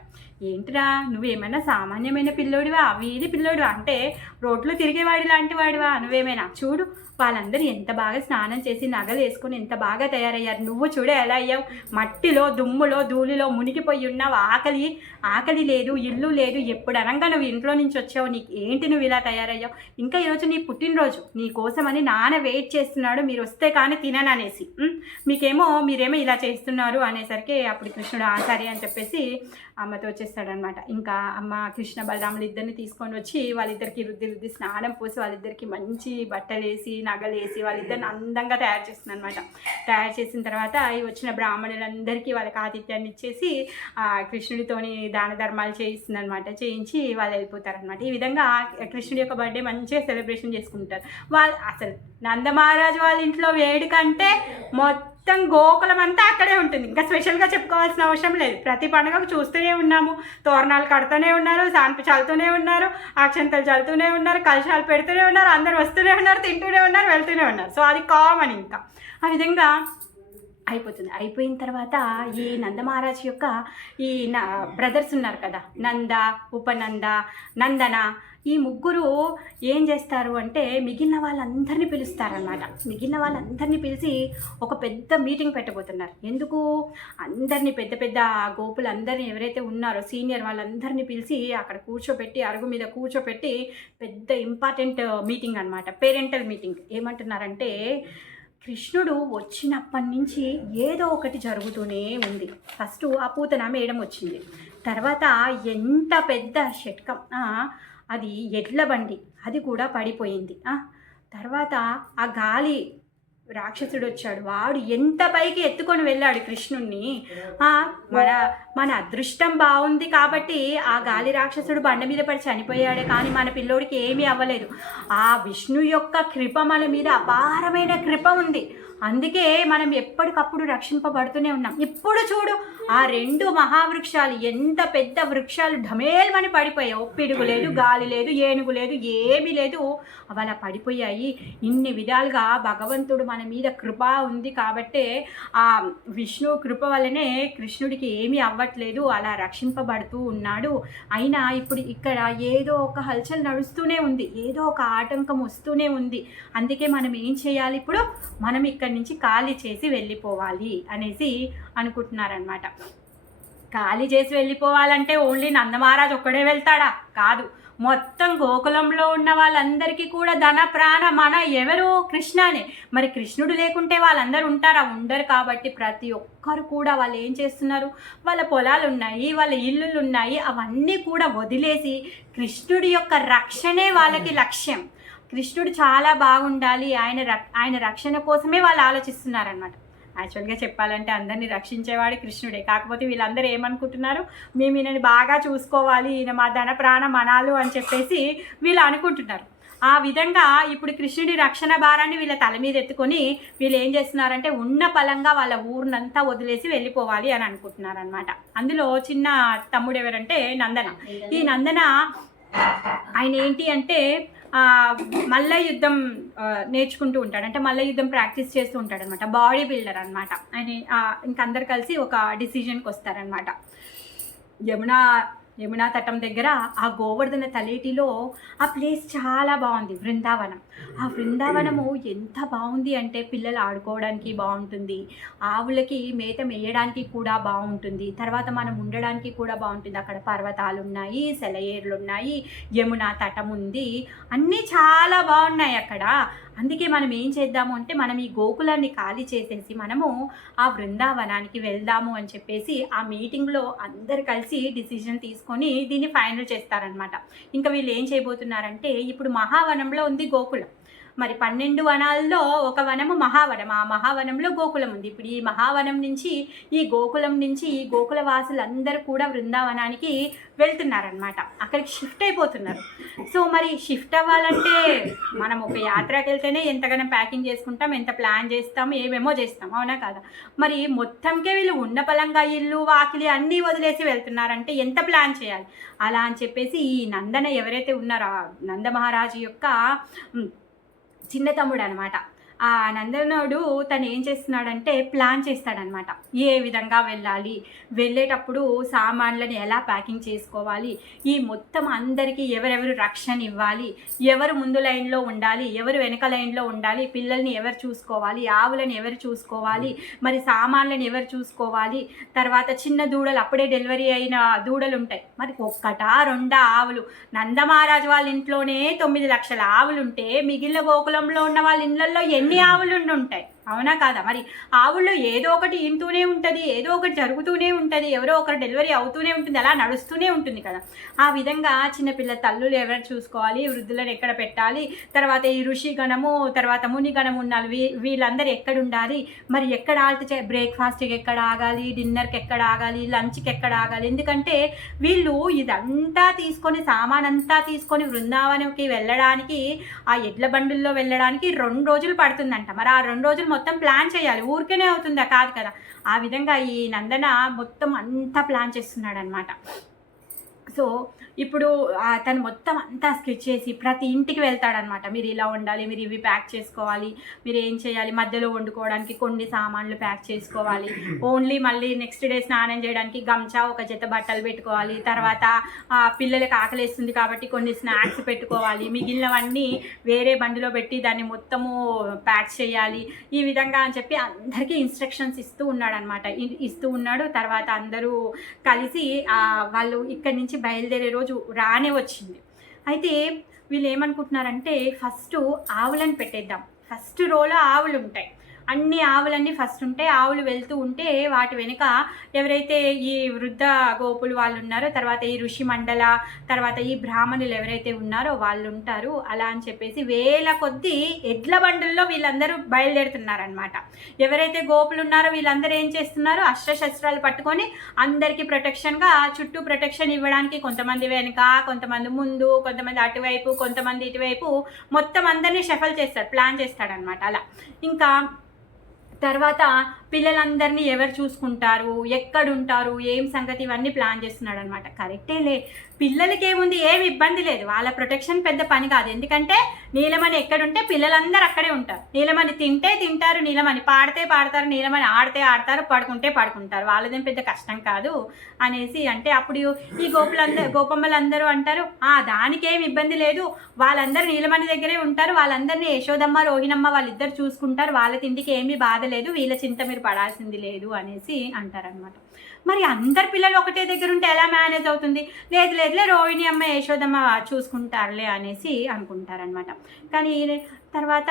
ఏంటిరా, నువ్వేమైనా సామాన్యమైన పిల్లోడివా, వీధి పిల్లోడివా, అంటే రోడ్లో తిరిగేవాడి లాంటి వాడివా, నువ్వేమైనా చూడు వాళ్ళందరూ ఎంత బాగా స్నానం చేసి నగలు వేసుకొని ఎంత బాగా తయారయ్యారు, నువ్వు చూడ ఎలా అయ్యావు, మట్టిలో దుమ్ములో ధూళిలో మునిగిపోయి ఉన్నావు, ఆకలి లేదు, ఇల్లు లేదు, ఎప్పుడు అనగా నువ్వు ఇంట్లో నుంచి వచ్చావు, నీకు ఏంటి నువ్వు ఇలా తయారయ్యావు, ఇంకా ఈరోజు నీ పుట్టినరోజు, నీ కోసమని నాన్న వెయిట్ చేస్తున్నాడు, మీరు వస్తే కానీ తినననేసి, మీరేమో ఇలా చేస్తున్నారు అనేసరికి అప్పుడు కృష్ణుడు సరే అని చెప్పేసి అమ్మతో వచ్చేస్తాడనమాట. ఇంకా అమ్మ కృష్ణ బలరాములు ఇద్దరిని తీసుకొని వచ్చి వాళ్ళిద్దరికి రుద్ది స్నానం పోసి వాళ్ళిద్దరికి మంచి బట్టలు వేసి నగలు వేసి వాళ్ళిద్దరిని అందంగా తయారు చేస్తుంది అనమాట. తయారు చేసిన తర్వాత ఈ వచ్చిన బ్రాహ్మణులందరికీ వాళ్ళకి ఆతిథ్యాన్ని ఇచ్చేసి కృష్ణుడితోని దాన ధర్మాలు చేయిస్తుంది అనమాట. చేయించి వాళ్ళు వెళ్ళిపోతారనమాట. ఈ విధంగా కృష్ణుడి యొక్క బర్త్డే మంచిగా సెలబ్రేషన్ చేసుకుంటారు. అసలు నందమహారాజు వాళ్ళ ఇంట్లో వేడుకంటే మొత్తం గోకులం అంతా అక్కడే ఉంటుంది. ఇంకా స్పెషల్గా చెప్పుకోవాల్సిన అవసరం లేదు. ప్రతి పండుగకు చూస్తూనే ఉన్నాము, తోరణాలు కడుతూనే ఉన్నారు, సాన్పి చల్లుతూనే ఉన్నారు, అక్షంతలు చల్లుతూనే ఉన్నారు, కలశాలు పెడుతూనే ఉన్నారు, అందరు వస్తూనే ఉన్నారు, తింటూనే ఉన్నారు, వెళ్తూనే ఉన్నారు. సో అది కామన్. ఇంకా ఆ విధంగా అయిపోతుంది. అయిపోయిన తర్వాత ఈ నందమహారాజు యొక్క ఈ బ్రదర్స్ ఉన్నారు కదా, నంద, ఉపనంద, నందన, ఈ ముగ్గురు ఏం చేస్తారు అంటే మిగిలిన వాళ్ళందరినీ పిలుస్తారనమాట. మిగిలిన వాళ్ళందరినీ పిలిచి ఒక పెద్ద మీటింగ్ పెట్టబోతున్నారు. ఎందుకు, అందరినీ పెద్ద గోపులు అందరినీ ఎవరైతే ఉన్నారో సీనియర్ వాళ్ళందరినీ పిలిచి అక్కడ కూర్చోబెట్టి, అరుగు మీద కూర్చోబెట్టి పెద్ద ఇంపార్టెంట్ మీటింగ్ అనమాట, పేరెంటల్ మీటింగ్. ఏమంటున్నారంటే కృష్ణుడు వచ్చినప్పటి నుంచి ఏదో ఒకటి జరుగుతూనే ఉంది. ఫస్ట్ ఆ పూతన మేడం వచ్చింది, తర్వాత ఎంత పెద్ద షట్కం, అది ఎడ్ల బండి, అది కూడా పడిపోయింది. తర్వాత ఆ గాలి రాక్షసుడు వచ్చాడు, వాడు ఎంత పైకి ఎత్తుకొని వెళ్ళాడు కృష్ణుణ్ణి. మన అదృష్టం బాగుంది కాబట్టి ఆ గాలి రాక్షసుడు బండ మీద పడి చనిపోయాడే, కానీ మన పిల్లోడికి ఏమీ అవ్వలేదు. ఆ విష్ణు యొక్క కృప మన మీద అపారమైన కృప ఉంది, అందుకే మనం ఎప్పటికప్పుడు రక్షింపబడుతూనే ఉన్నాం. ఇప్పుడు చూడు, ఆ 2 మహావృక్షాలు, ఎంత పెద్ద వృక్షాలు ఢమేల్మని పడిపోయాయి. పిడుగు లేదు, గాలి లేదు, ఏనుగు లేదు, ఏమీ లేదు, అలా పడిపోయాయి. ఇన్ని విధాలుగా భగవంతుడు మన మీద కృప ఉంది కాబట్టే ఆ విష్ణు కృప వల్లనే కృష్ణుడికి ఏమీ అవ్వట్లేదు, అలా రక్షింపబడుతూ ఉన్నాడు. అయినా ఇప్పుడు ఇక్కడ ఏదో ఒక హల్చల్ నడుస్తూనే ఉంది, ఏదో ఒక ఆటంకం వస్తూనే ఉంది. అందుకే మనం ఏం చేయాలి, ఇప్పుడు మనం ఇక్కడి నుంచి ఖాళీ చేసి వెళ్ళిపోవాలి అనేసి అనుకుంటున్నారనమాట. ఖాళీ చేసి వెళ్ళిపోవాలంటే ఓన్లీ నందమహారాజు ఒక్కడే వెళ్తాడా? కాదు, మొత్తం గోకులంలో ఉన్న వాళ్ళందరికీ కూడా ధన ప్రాణ మన ఎవరు, కృష్ణనే. మరి కృష్ణుడు లేకుంటే వాళ్ళందరూ ఉంటారా? ఉండరు. కాబట్టి ప్రతి ఒక్కరు కూడా వాళ్ళు ఏం చేస్తున్నారు, వాళ్ళ పొలాలు ఉన్నాయి, వాళ్ళ ఇల్లులు ఉన్నాయి, అవన్నీ కూడా వదిలేసి కృష్ణుడి యొక్క రక్షణే వాళ్ళకి లక్ష్యం. కృష్ణుడు చాలా బాగుండాలి, ఆయన రక్షణ కోసమే వాళ్ళు ఆలోచిస్తున్నారనమాట. యాక్చువల్గా చెప్పాలంటే అందరినీ రక్షించేవాడు కృష్ణుడే. కాకపోతే వీళ్ళందరూ ఏమనుకుంటున్నారు, మేము ఈయనని బాగా చూసుకోవాలి, ఈయన మా ధన ప్రాణ మనాలు అని చెప్పేసి వీళ్ళు అనుకుంటున్నారు. ఆ విధంగా ఇప్పుడు కృష్ణుడి రక్షణ భారాన్ని వీళ్ళ తల మీద ఎత్తుకొని వీళ్ళు ఏం చేస్తున్నారంటే ఉన్న పలంగా వాళ్ళ ఊరినంతా వదిలేసి వెళ్ళిపోవాలి అని అనుకుంటున్నారనమాట. అందులో చిన్న తమ్ముడు ఎవరంటే నందన. ఈ నందన ఆయన ఏంటి అంటే మల్ల యుద్ధం నేర్చుకుంటూ ఉంటాడు, అంటే మల్ల యుద్ధం ప్రాక్టీస్ చేస్తూ ఉంటాడు అనమాట. బాడీ బిల్డర్ అనమాట ఆయన. ఇంకందరు కలిసి ఒక డిసిజన్కి వస్తారనమాట. యమునా తటం దగ్గర ఆ గోవర్ధన తలేటిలో ఆ ప్లేస్ చాలా బాగుంది, బృందావనం. ఆ బృందావనము ఎంత బాగుంది అంటే పిల్లలు ఆడుకోవడానికి బాగుంటుంది, ఆవులకి మేత మేయడానికి కూడా బాగుంటుంది, తర్వాత మనం ఉండడానికి కూడా బాగుంటుంది. అక్కడ పర్వతాలు ఉన్నాయి, సెలయేర్లు ఉన్నాయి, యమునా తటం ఉంది, అన్నీ చాలా బాగున్నాయి అక్కడ. అందుకే మనం ఏం చేద్దాము అంటే మనం ఈ గోకులాన్ని ఖాళీ చేసేసి మనము ఆ బృందావనానికి వెళ్దాము అని చెప్పేసి ఆ మీటింగ్లో అందరు కలిసి డిసిజన్ తీసుకొని దీన్ని ఫైనల్ చేస్తారనమాట. ఇంకా వీళ్ళు ఏం చేయబోతున్నారంటే ఇప్పుడు మహావనంలో ఉంది గోకులం. మరి 12 వనాల్లో ఒక వనము మహావనం. ఆ మహావనంలో గోకులం ఉంది. ఇప్పుడు ఈ మహావనం నుంచి ఈ గోకుల వాసులందరూ కూడా బృందావనానికి వెళ్తున్నారనమాట. అక్కడికి షిఫ్ట్ అయిపోతున్నారు. సో మరి షిఫ్ట్ అవ్వాలంటే మనం ఒక యాత్రకి వెళ్తేనే ఎంతగానో ప్యాకింగ్ చేసుకుంటాం, ఎంత ప్లాన్ చేస్తాం, ఏమేమో చేస్తాం, అవునా కాదా? మరి మొత్తంకే వీళ్ళు ఉన్న పలంగా ఇల్లు వాకిలి అన్నీ వదిలేసి వెళ్తున్నారంటే ఎంత ప్లాన్ చేయాలి? అలా అని చెప్పేసి ఈ నందన ఎవరైతే ఉన్నారో నంద మహారాజు యొక్క చిన్న తమ్ముడు అనమాట. ఆ నందనుడు తను ఏం చేస్తున్నాడంటే ప్లాన్ చేస్తాడనమాట. ఏ విధంగా వెళ్ళాలి, వెళ్ళేటప్పుడు సామాన్లను ఎలా ప్యాకింగ్ చేసుకోవాలి, ఈ మొత్తం అందరికీ ఎవరెవరు రక్షణ ఇవ్వాలి, ఎవరు ముందు లైన్లో ఉండాలి, ఎవరు వెనక లైన్లో ఉండాలి, పిల్లల్ని ఎవరు చూసుకోవాలి, ఆవులను ఎవరు చూసుకోవాలి, మరి సామాన్లను ఎవరు చూసుకోవాలి, తర్వాత చిన్న దూడలు అప్పుడే డెలివరీ అయిన దూడలు ఉంటాయి, మరి ఒక్కటా రెండా ఆవులు. నందమహారాజు వాళ్ళ ఇంట్లోనే 9 లక్షల ఆవులు ఉంటే మిగిలిన గోకులంలో ఉన్న వాళ్ళ ఇళ్ళల్లో ఎన్ని ఆవులు ఉంటాయి, అవునా కాదా? మరి ఆవుల్లో ఏదో ఒకటి ఇంటూనే ఉంటుంది, ఏదో ఒకటి జరుగుతూనే ఉంటుంది, ఎవరో ఒకరు డెలివరీ అవుతూనే ఉంటుంది, అలా నడుస్తూనే ఉంటుంది కదా. ఆ విధంగా చిన్నపిల్ల తల్లులు ఎవరు చూసుకోవాలి, వృద్ధులను ఎక్కడ పెట్టాలి, తర్వాత ఈ ఋషి గణము, తర్వాత ముని గణము ఉన్నారు, వీళ్ళందరూ ఎక్కడ ఉండాలి, మరి ఎక్కడ బ్రేక్ఫాస్ట్కి ఎక్కడ ఆగాలి, డిన్నర్కి ఎక్కడ ఆగాలి, లంచ్కి ఎక్కడ ఆగాలి. ఎందుకంటే వీళ్ళు ఇదంతా తీసుకొని సామాన్ అంతా తీసుకొని బృందావనంకి వెళ్ళడానికి, ఆ ఎడ్ల బండుల్లో వెళ్ళడానికి 2 రోజులు పడుతుందంట. మరి ఆ 2 రోజులు మొత్తం ప్లాన్ చేయాలి, ఊరికేనే అవుతుందా? కాదు కదా. ఆ విధంగా ఈ నందన మొత్తం అంతా ప్లాన్ చేస్తున్నాడు అనమాట. సో ఇప్పుడు తను మొత్తం అంతా స్కెచ్ చేసి ప్రతి ఇంటికి వెళ్తాడనమాట. మీరు ఇలా ఉండాలి, మీరు ఇవి ప్యాక్ చేసుకోవాలి, మీరు ఏం చేయాలి, మధ్యలో వండుకోవడానికి కొన్ని సామాన్లు ప్యాక్ చేసుకోవాలి, ఓన్లీ మళ్ళీ నెక్స్ట్ డే స్నానం చేయడానికి గంచా, ఒక జత బట్టలు పెట్టుకోవాలి, తర్వాత పిల్లలకి ఆకలిస్తుంది కాబట్టి కొన్ని స్నాక్స్ పెట్టుకోవాలి, మిగిలినవన్నీ వేరే బండిలో పెట్టి దాన్ని మొత్తము ప్యాక్ చేయాలి, ఈ విధంగా అని చెప్పి అందరికీ ఇన్స్ట్రక్షన్స్ ఇస్తూ ఉన్నాడు. తర్వాత అందరూ కలిసి వాళ్ళు ఇక్కడి నుంచి బయలుదేరే రోజు రానే వచ్చింది. అయితే వీళ్ళు ఏమనుకుంటున్నారంటే ఫస్ట్ ఆవులను పెట్టేద్దాం, ఫస్ట్ రోలో ఆవులు ఉంటాయి, అన్ని ఆవులన్నీ ఫస్ట్ ఉంటాయి. ఆవులు వెళ్తూ ఉంటే వాటి వెనుక ఎవరైతే ఈ వృద్ధ గోపులు వాళ్ళు ఉన్నారో, తర్వాత ఈ ఋషి మండల, తర్వాత ఈ బ్రాహ్మణులు ఎవరైతే ఉన్నారో వాళ్ళు ఉంటారు. అలా అని చెప్పేసి వేల కొద్దీ ఎడ్ల బండుల్లో వీళ్ళందరూ బయలుదేరుతున్నారనమాట. ఎవరైతే గోపులు ఉన్నారో వీళ్ళందరూ ఏం చేస్తున్నారు, అస్త్రశస్త్రాలు పట్టుకొని అందరికీ ప్రొటెక్షన్గా చుట్టూ ప్రొటెక్షన్ ఇవ్వడానికి కొంతమంది వెనుక, కొంతమంది ముందు, కొంతమంది అటువైపు, కొంతమంది ఇటువైపు, మొత్తం అందరినీ షఫల్ చేస్తాడు, ప్లాన్ చేస్తాడనమాట. అలా ఇంకా తర్వాత పిల్లలందరినీ ఎవరు చూసుకుంటారు, ఎక్కడుంటారు, ఏం సంగతి, ఇవన్నీ ప్లాన్ చేస్తున్నాడు అనమాట. కరెక్టేలే, పిల్లలకి ఏముంది, ఏమి ఇబ్బంది లేదు, వాళ్ళ ప్రొటెక్షన్ పెద్ద పని కాదు. ఎందుకంటే నీలమణి ఎక్కడుంటే పిల్లలందరూ అక్కడే ఉంటారు. నీలమణి తింటే తింటారు, నీలమణి పాడితే పాడతారు, నీలమణి ఆడితే ఆడతారు, పడుకుంటే పడుకుంటారు, వాళ్ళదేం పెద్ద కష్టం కాదు అనేసి అంటే అప్పుడు ఈ గోపమ్మలందరూ అంటారు, దానికేం ఇబ్బంది లేదు, వాళ్ళందరూ నీలమణి దగ్గరే ఉంటారు, వాళ్ళందరినీ యశోదమ్మ రోహిణమ్మ వాళ్ళిద్దరు చూసుకుంటారు, వాళ్ళ తిండికి ఏమీ బాధ లేదు, వీళ్ళ చింత మీరు పడాల్సింది లేదు అనేసి అంటారనమాట. మరి అందరు పిల్లలు ఒకటే దగ్గర ఉంటే ఎలా మేనేజ్ అవుతుంది? లేదులే రోహిణి అమ్మ యశోదమ్మ చూసుకుంటారులే అనేసి అనుకుంటారనమాట. కానీ తర్వాత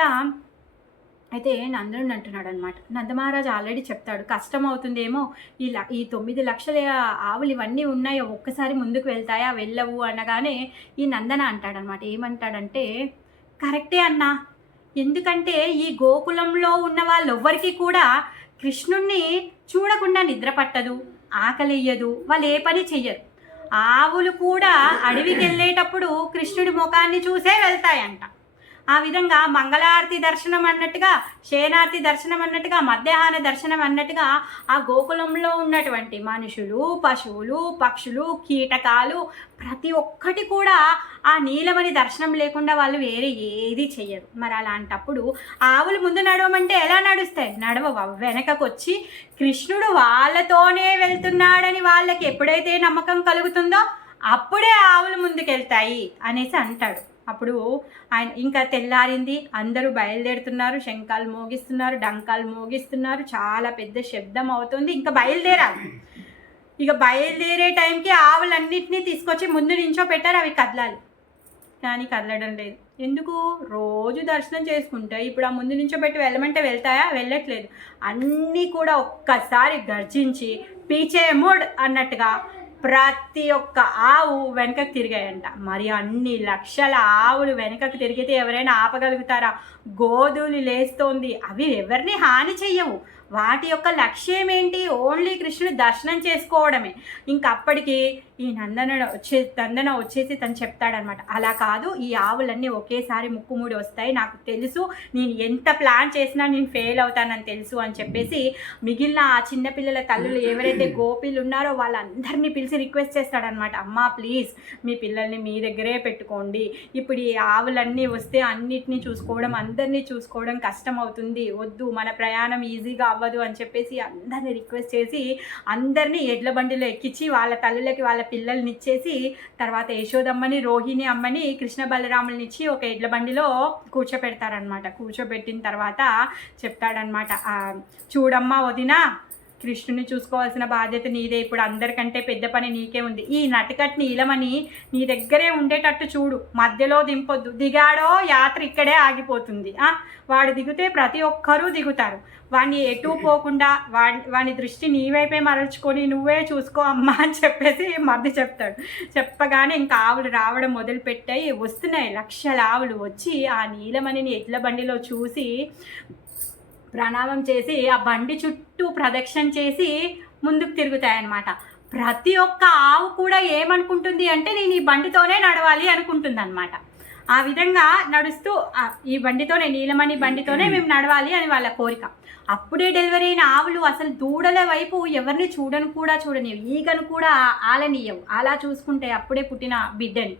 అయితే నందనుడు అంటున్నాడు అనమాట, నందమహారాజు ఆల్రెడీ చెప్తాడు, కష్టం అవుతుందేమో, ఈ 9 లక్షల ఆవులు ఇవన్నీ ఉన్నాయో ఒక్కసారి ముందుకు వెళ్తాయా, వెళ్ళవు అనగానే ఈ నందన అంటాడనమాట. ఏమంటాడంటే, కరెక్టే అన్నా, ఎందుకంటే ఈ గోకులంలో ఉన్న వాళ్ళెవ్వరికీ కూడా కృష్ణుణ్ణి చూడకుండా నిద్ర పట్టదు, ఆకలియ్యదు, వాళ్ళు ఏ పని చెయ్యరు. ఆవులు కూడా అడవికి వెళ్ళేటప్పుడు కృష్ణుడి ముఖాన్ని చూసే వెళ్తాయంట. ఆ విధంగా మంగళారతి దర్శనం అన్నట్టుగా, శయనారతి దర్శనం అన్నట్టుగా, మధ్యాహ్న దర్శనం అన్నట్టుగా ఆ గోకులంలో ఉన్నటువంటి మనుషులు, పశువులు, పక్షులు, కీటకాలు ప్రతి ఒక్కటి కూడా ఆ నీలమణి దర్శనం లేకుండా వాళ్ళు వేరే ఏది చెయ్యరు. మరి అలాంటప్పుడు ఆవులు ముందు నడవమంటే ఎలా నడుస్తాయి? నడవవు. వెనకకొచ్చి కృష్ణుడు వాళ్ళతోనే వెళ్తున్నాడని వాళ్ళకి ఎప్పుడైతే నమ్మకం కలుగుతుందో అప్పుడే ఆవులు ముందుకెళ్తాయి అనేసి అంటాడు. అప్పుడు ఆయన ఇంకా తెల్లారింది, అందరూ బయలుదేరుతున్నారు, శంఖాలు మోగిస్తున్నారు, డంకాలు మోగిస్తున్నారు, చాలా పెద్ద శబ్దం అవుతుంది. ఇంకా బయలుదేరాలి. ఇక బయలుదేరే టైంకి ఆవులన్నింటినీ తీసుకొచ్చి ముందు నించో పెట్టారు, అవి కదలాలి. కానీ కదలడం లేదు. ఎందుకు? రోజు దర్శనం చేసుకుంటే ఇప్పుడు ఆ ముందు నుంచో పెట్టి వెళ్ళమంటే వెళ్తాయా? వెళ్ళట్లేదు. అన్నీ కూడా ఒక్కసారి గర్జించి పీచే మూడ్ అన్నట్టుగా ప్రతి ఒక్క ఆవు వెనకకు తిరిగాయంట. మరి అన్ని లక్షల ఆవులు వెనకకు తిరిగితే ఎవరైనా ఆపగలుగుతారా? గోధులు లేస్తోంది. అవి ఎవరిని హాని చెయ్యవు. వాటి యొక్క లక్ష్యం ఏంటి? ఓన్లీ కృష్ణుడు దర్శనం చేసుకోవడమే. ఇంకప్పటికి ఈ నందన వచ్చేసి తను చెప్తాడనమాట, అలా కాదు, ఈ ఆవులన్నీ ఒకేసారి ముక్కుముడి వస్తాయి, నాకు తెలుసు, నేను ఎంత ప్లాన్ చేసినా నేను ఫెయిల్ అవుతానని తెలుసు అని చెప్పేసి మిగిలిన ఆ చిన్నపిల్లల తల్లులు ఎవరైతే గోపీలు ఉన్నారో వాళ్ళందరినీ పిలిచి రిక్వెస్ట్ చేస్తాడనమాట, అమ్మా ప్లీజ్ మీ పిల్లల్ని మీ దగ్గరే పెట్టుకోండి, ఇప్పుడు ఈ ఆవులన్నీ వస్తే అన్నిటినీ చూసుకోవడం, అందరినీ చూసుకోవడం కష్టం అవుతుంది, వద్దు, మన ప్రయాణం ఈజీగా అవ్వదు అని చెప్పేసి అందరినీ రిక్వెస్ట్ చేసి అందరినీ ఎడ్ల బండిలో ఎక్కించి వాళ్ళ తల్లులకి వాళ్ళ పిల్లల్ని ఇచ్చేసి తర్వాత యశోదమ్మని, రోహిణి అమ్మని, కృష్ణ బలరాములని ఇచ్చి ఒక ఎడ్ల బండిలో కూర్చోపెడతారనమాట. కూర్చోబెట్టిన తర్వాత చెప్తాడనమాట, చూడమ్మా వదినా, కృష్ణుని చూసుకోవాల్సిన బాధ్యత నీదే, ఇప్పుడు అందరికంటే పెద్ద పని నీకే ఉంది, ఈ నటకట్ నీలమని నీ దగ్గరే ఉండేటట్టు చూడు, మధ్యలో దింపొద్దు, దిగాడో యాత్ర ఇక్కడే ఆగిపోతుంది, వాడు దిగితే ప్రతి ఒక్కరూ దిగుతారు, వాడిని ఎటు పోకుండా వాని దృష్టి నీ వైపే మరల్చుకొని నువ్వే చూసుకో అమ్మా అని చెప్పేసి మధ్య చెప్తాడు. చెప్పగానే ఇంకా ఆవులు రావడం మొదలుపెట్టాయి. వస్తున్నాయి లక్షల ఆవులు. వచ్చి ఆ నీలమణిని ఎడ్ల బండిలో చూసి ప్రణామం చేసి ఆ బండి చుట్టూ ప్రదక్షిణ చేసి ముందుకు తిరుగుతాయన్నమాట. ప్రతి ఒక్క ఆవు కూడా ఏమనుకుంటుంది అంటే నేను ఈ బండితోనే నడవాలి అనుకుంటుంది అనమాట. ఆ విధంగా నడుస్తూ ఈ బండితోనే, నీలమణి బండితోనే మేము నడవాలి అని వాళ్ళ కోరిక. అప్పుడే డెలివరీ అయిన ఆవులు అసలు దూడల వైపు ఎవరిని చూడనివ్వు, ఈగను కూడా ఆలనీయవు, అలా చూసుకుంటే అప్పుడే పుట్టిన బిడ్డని.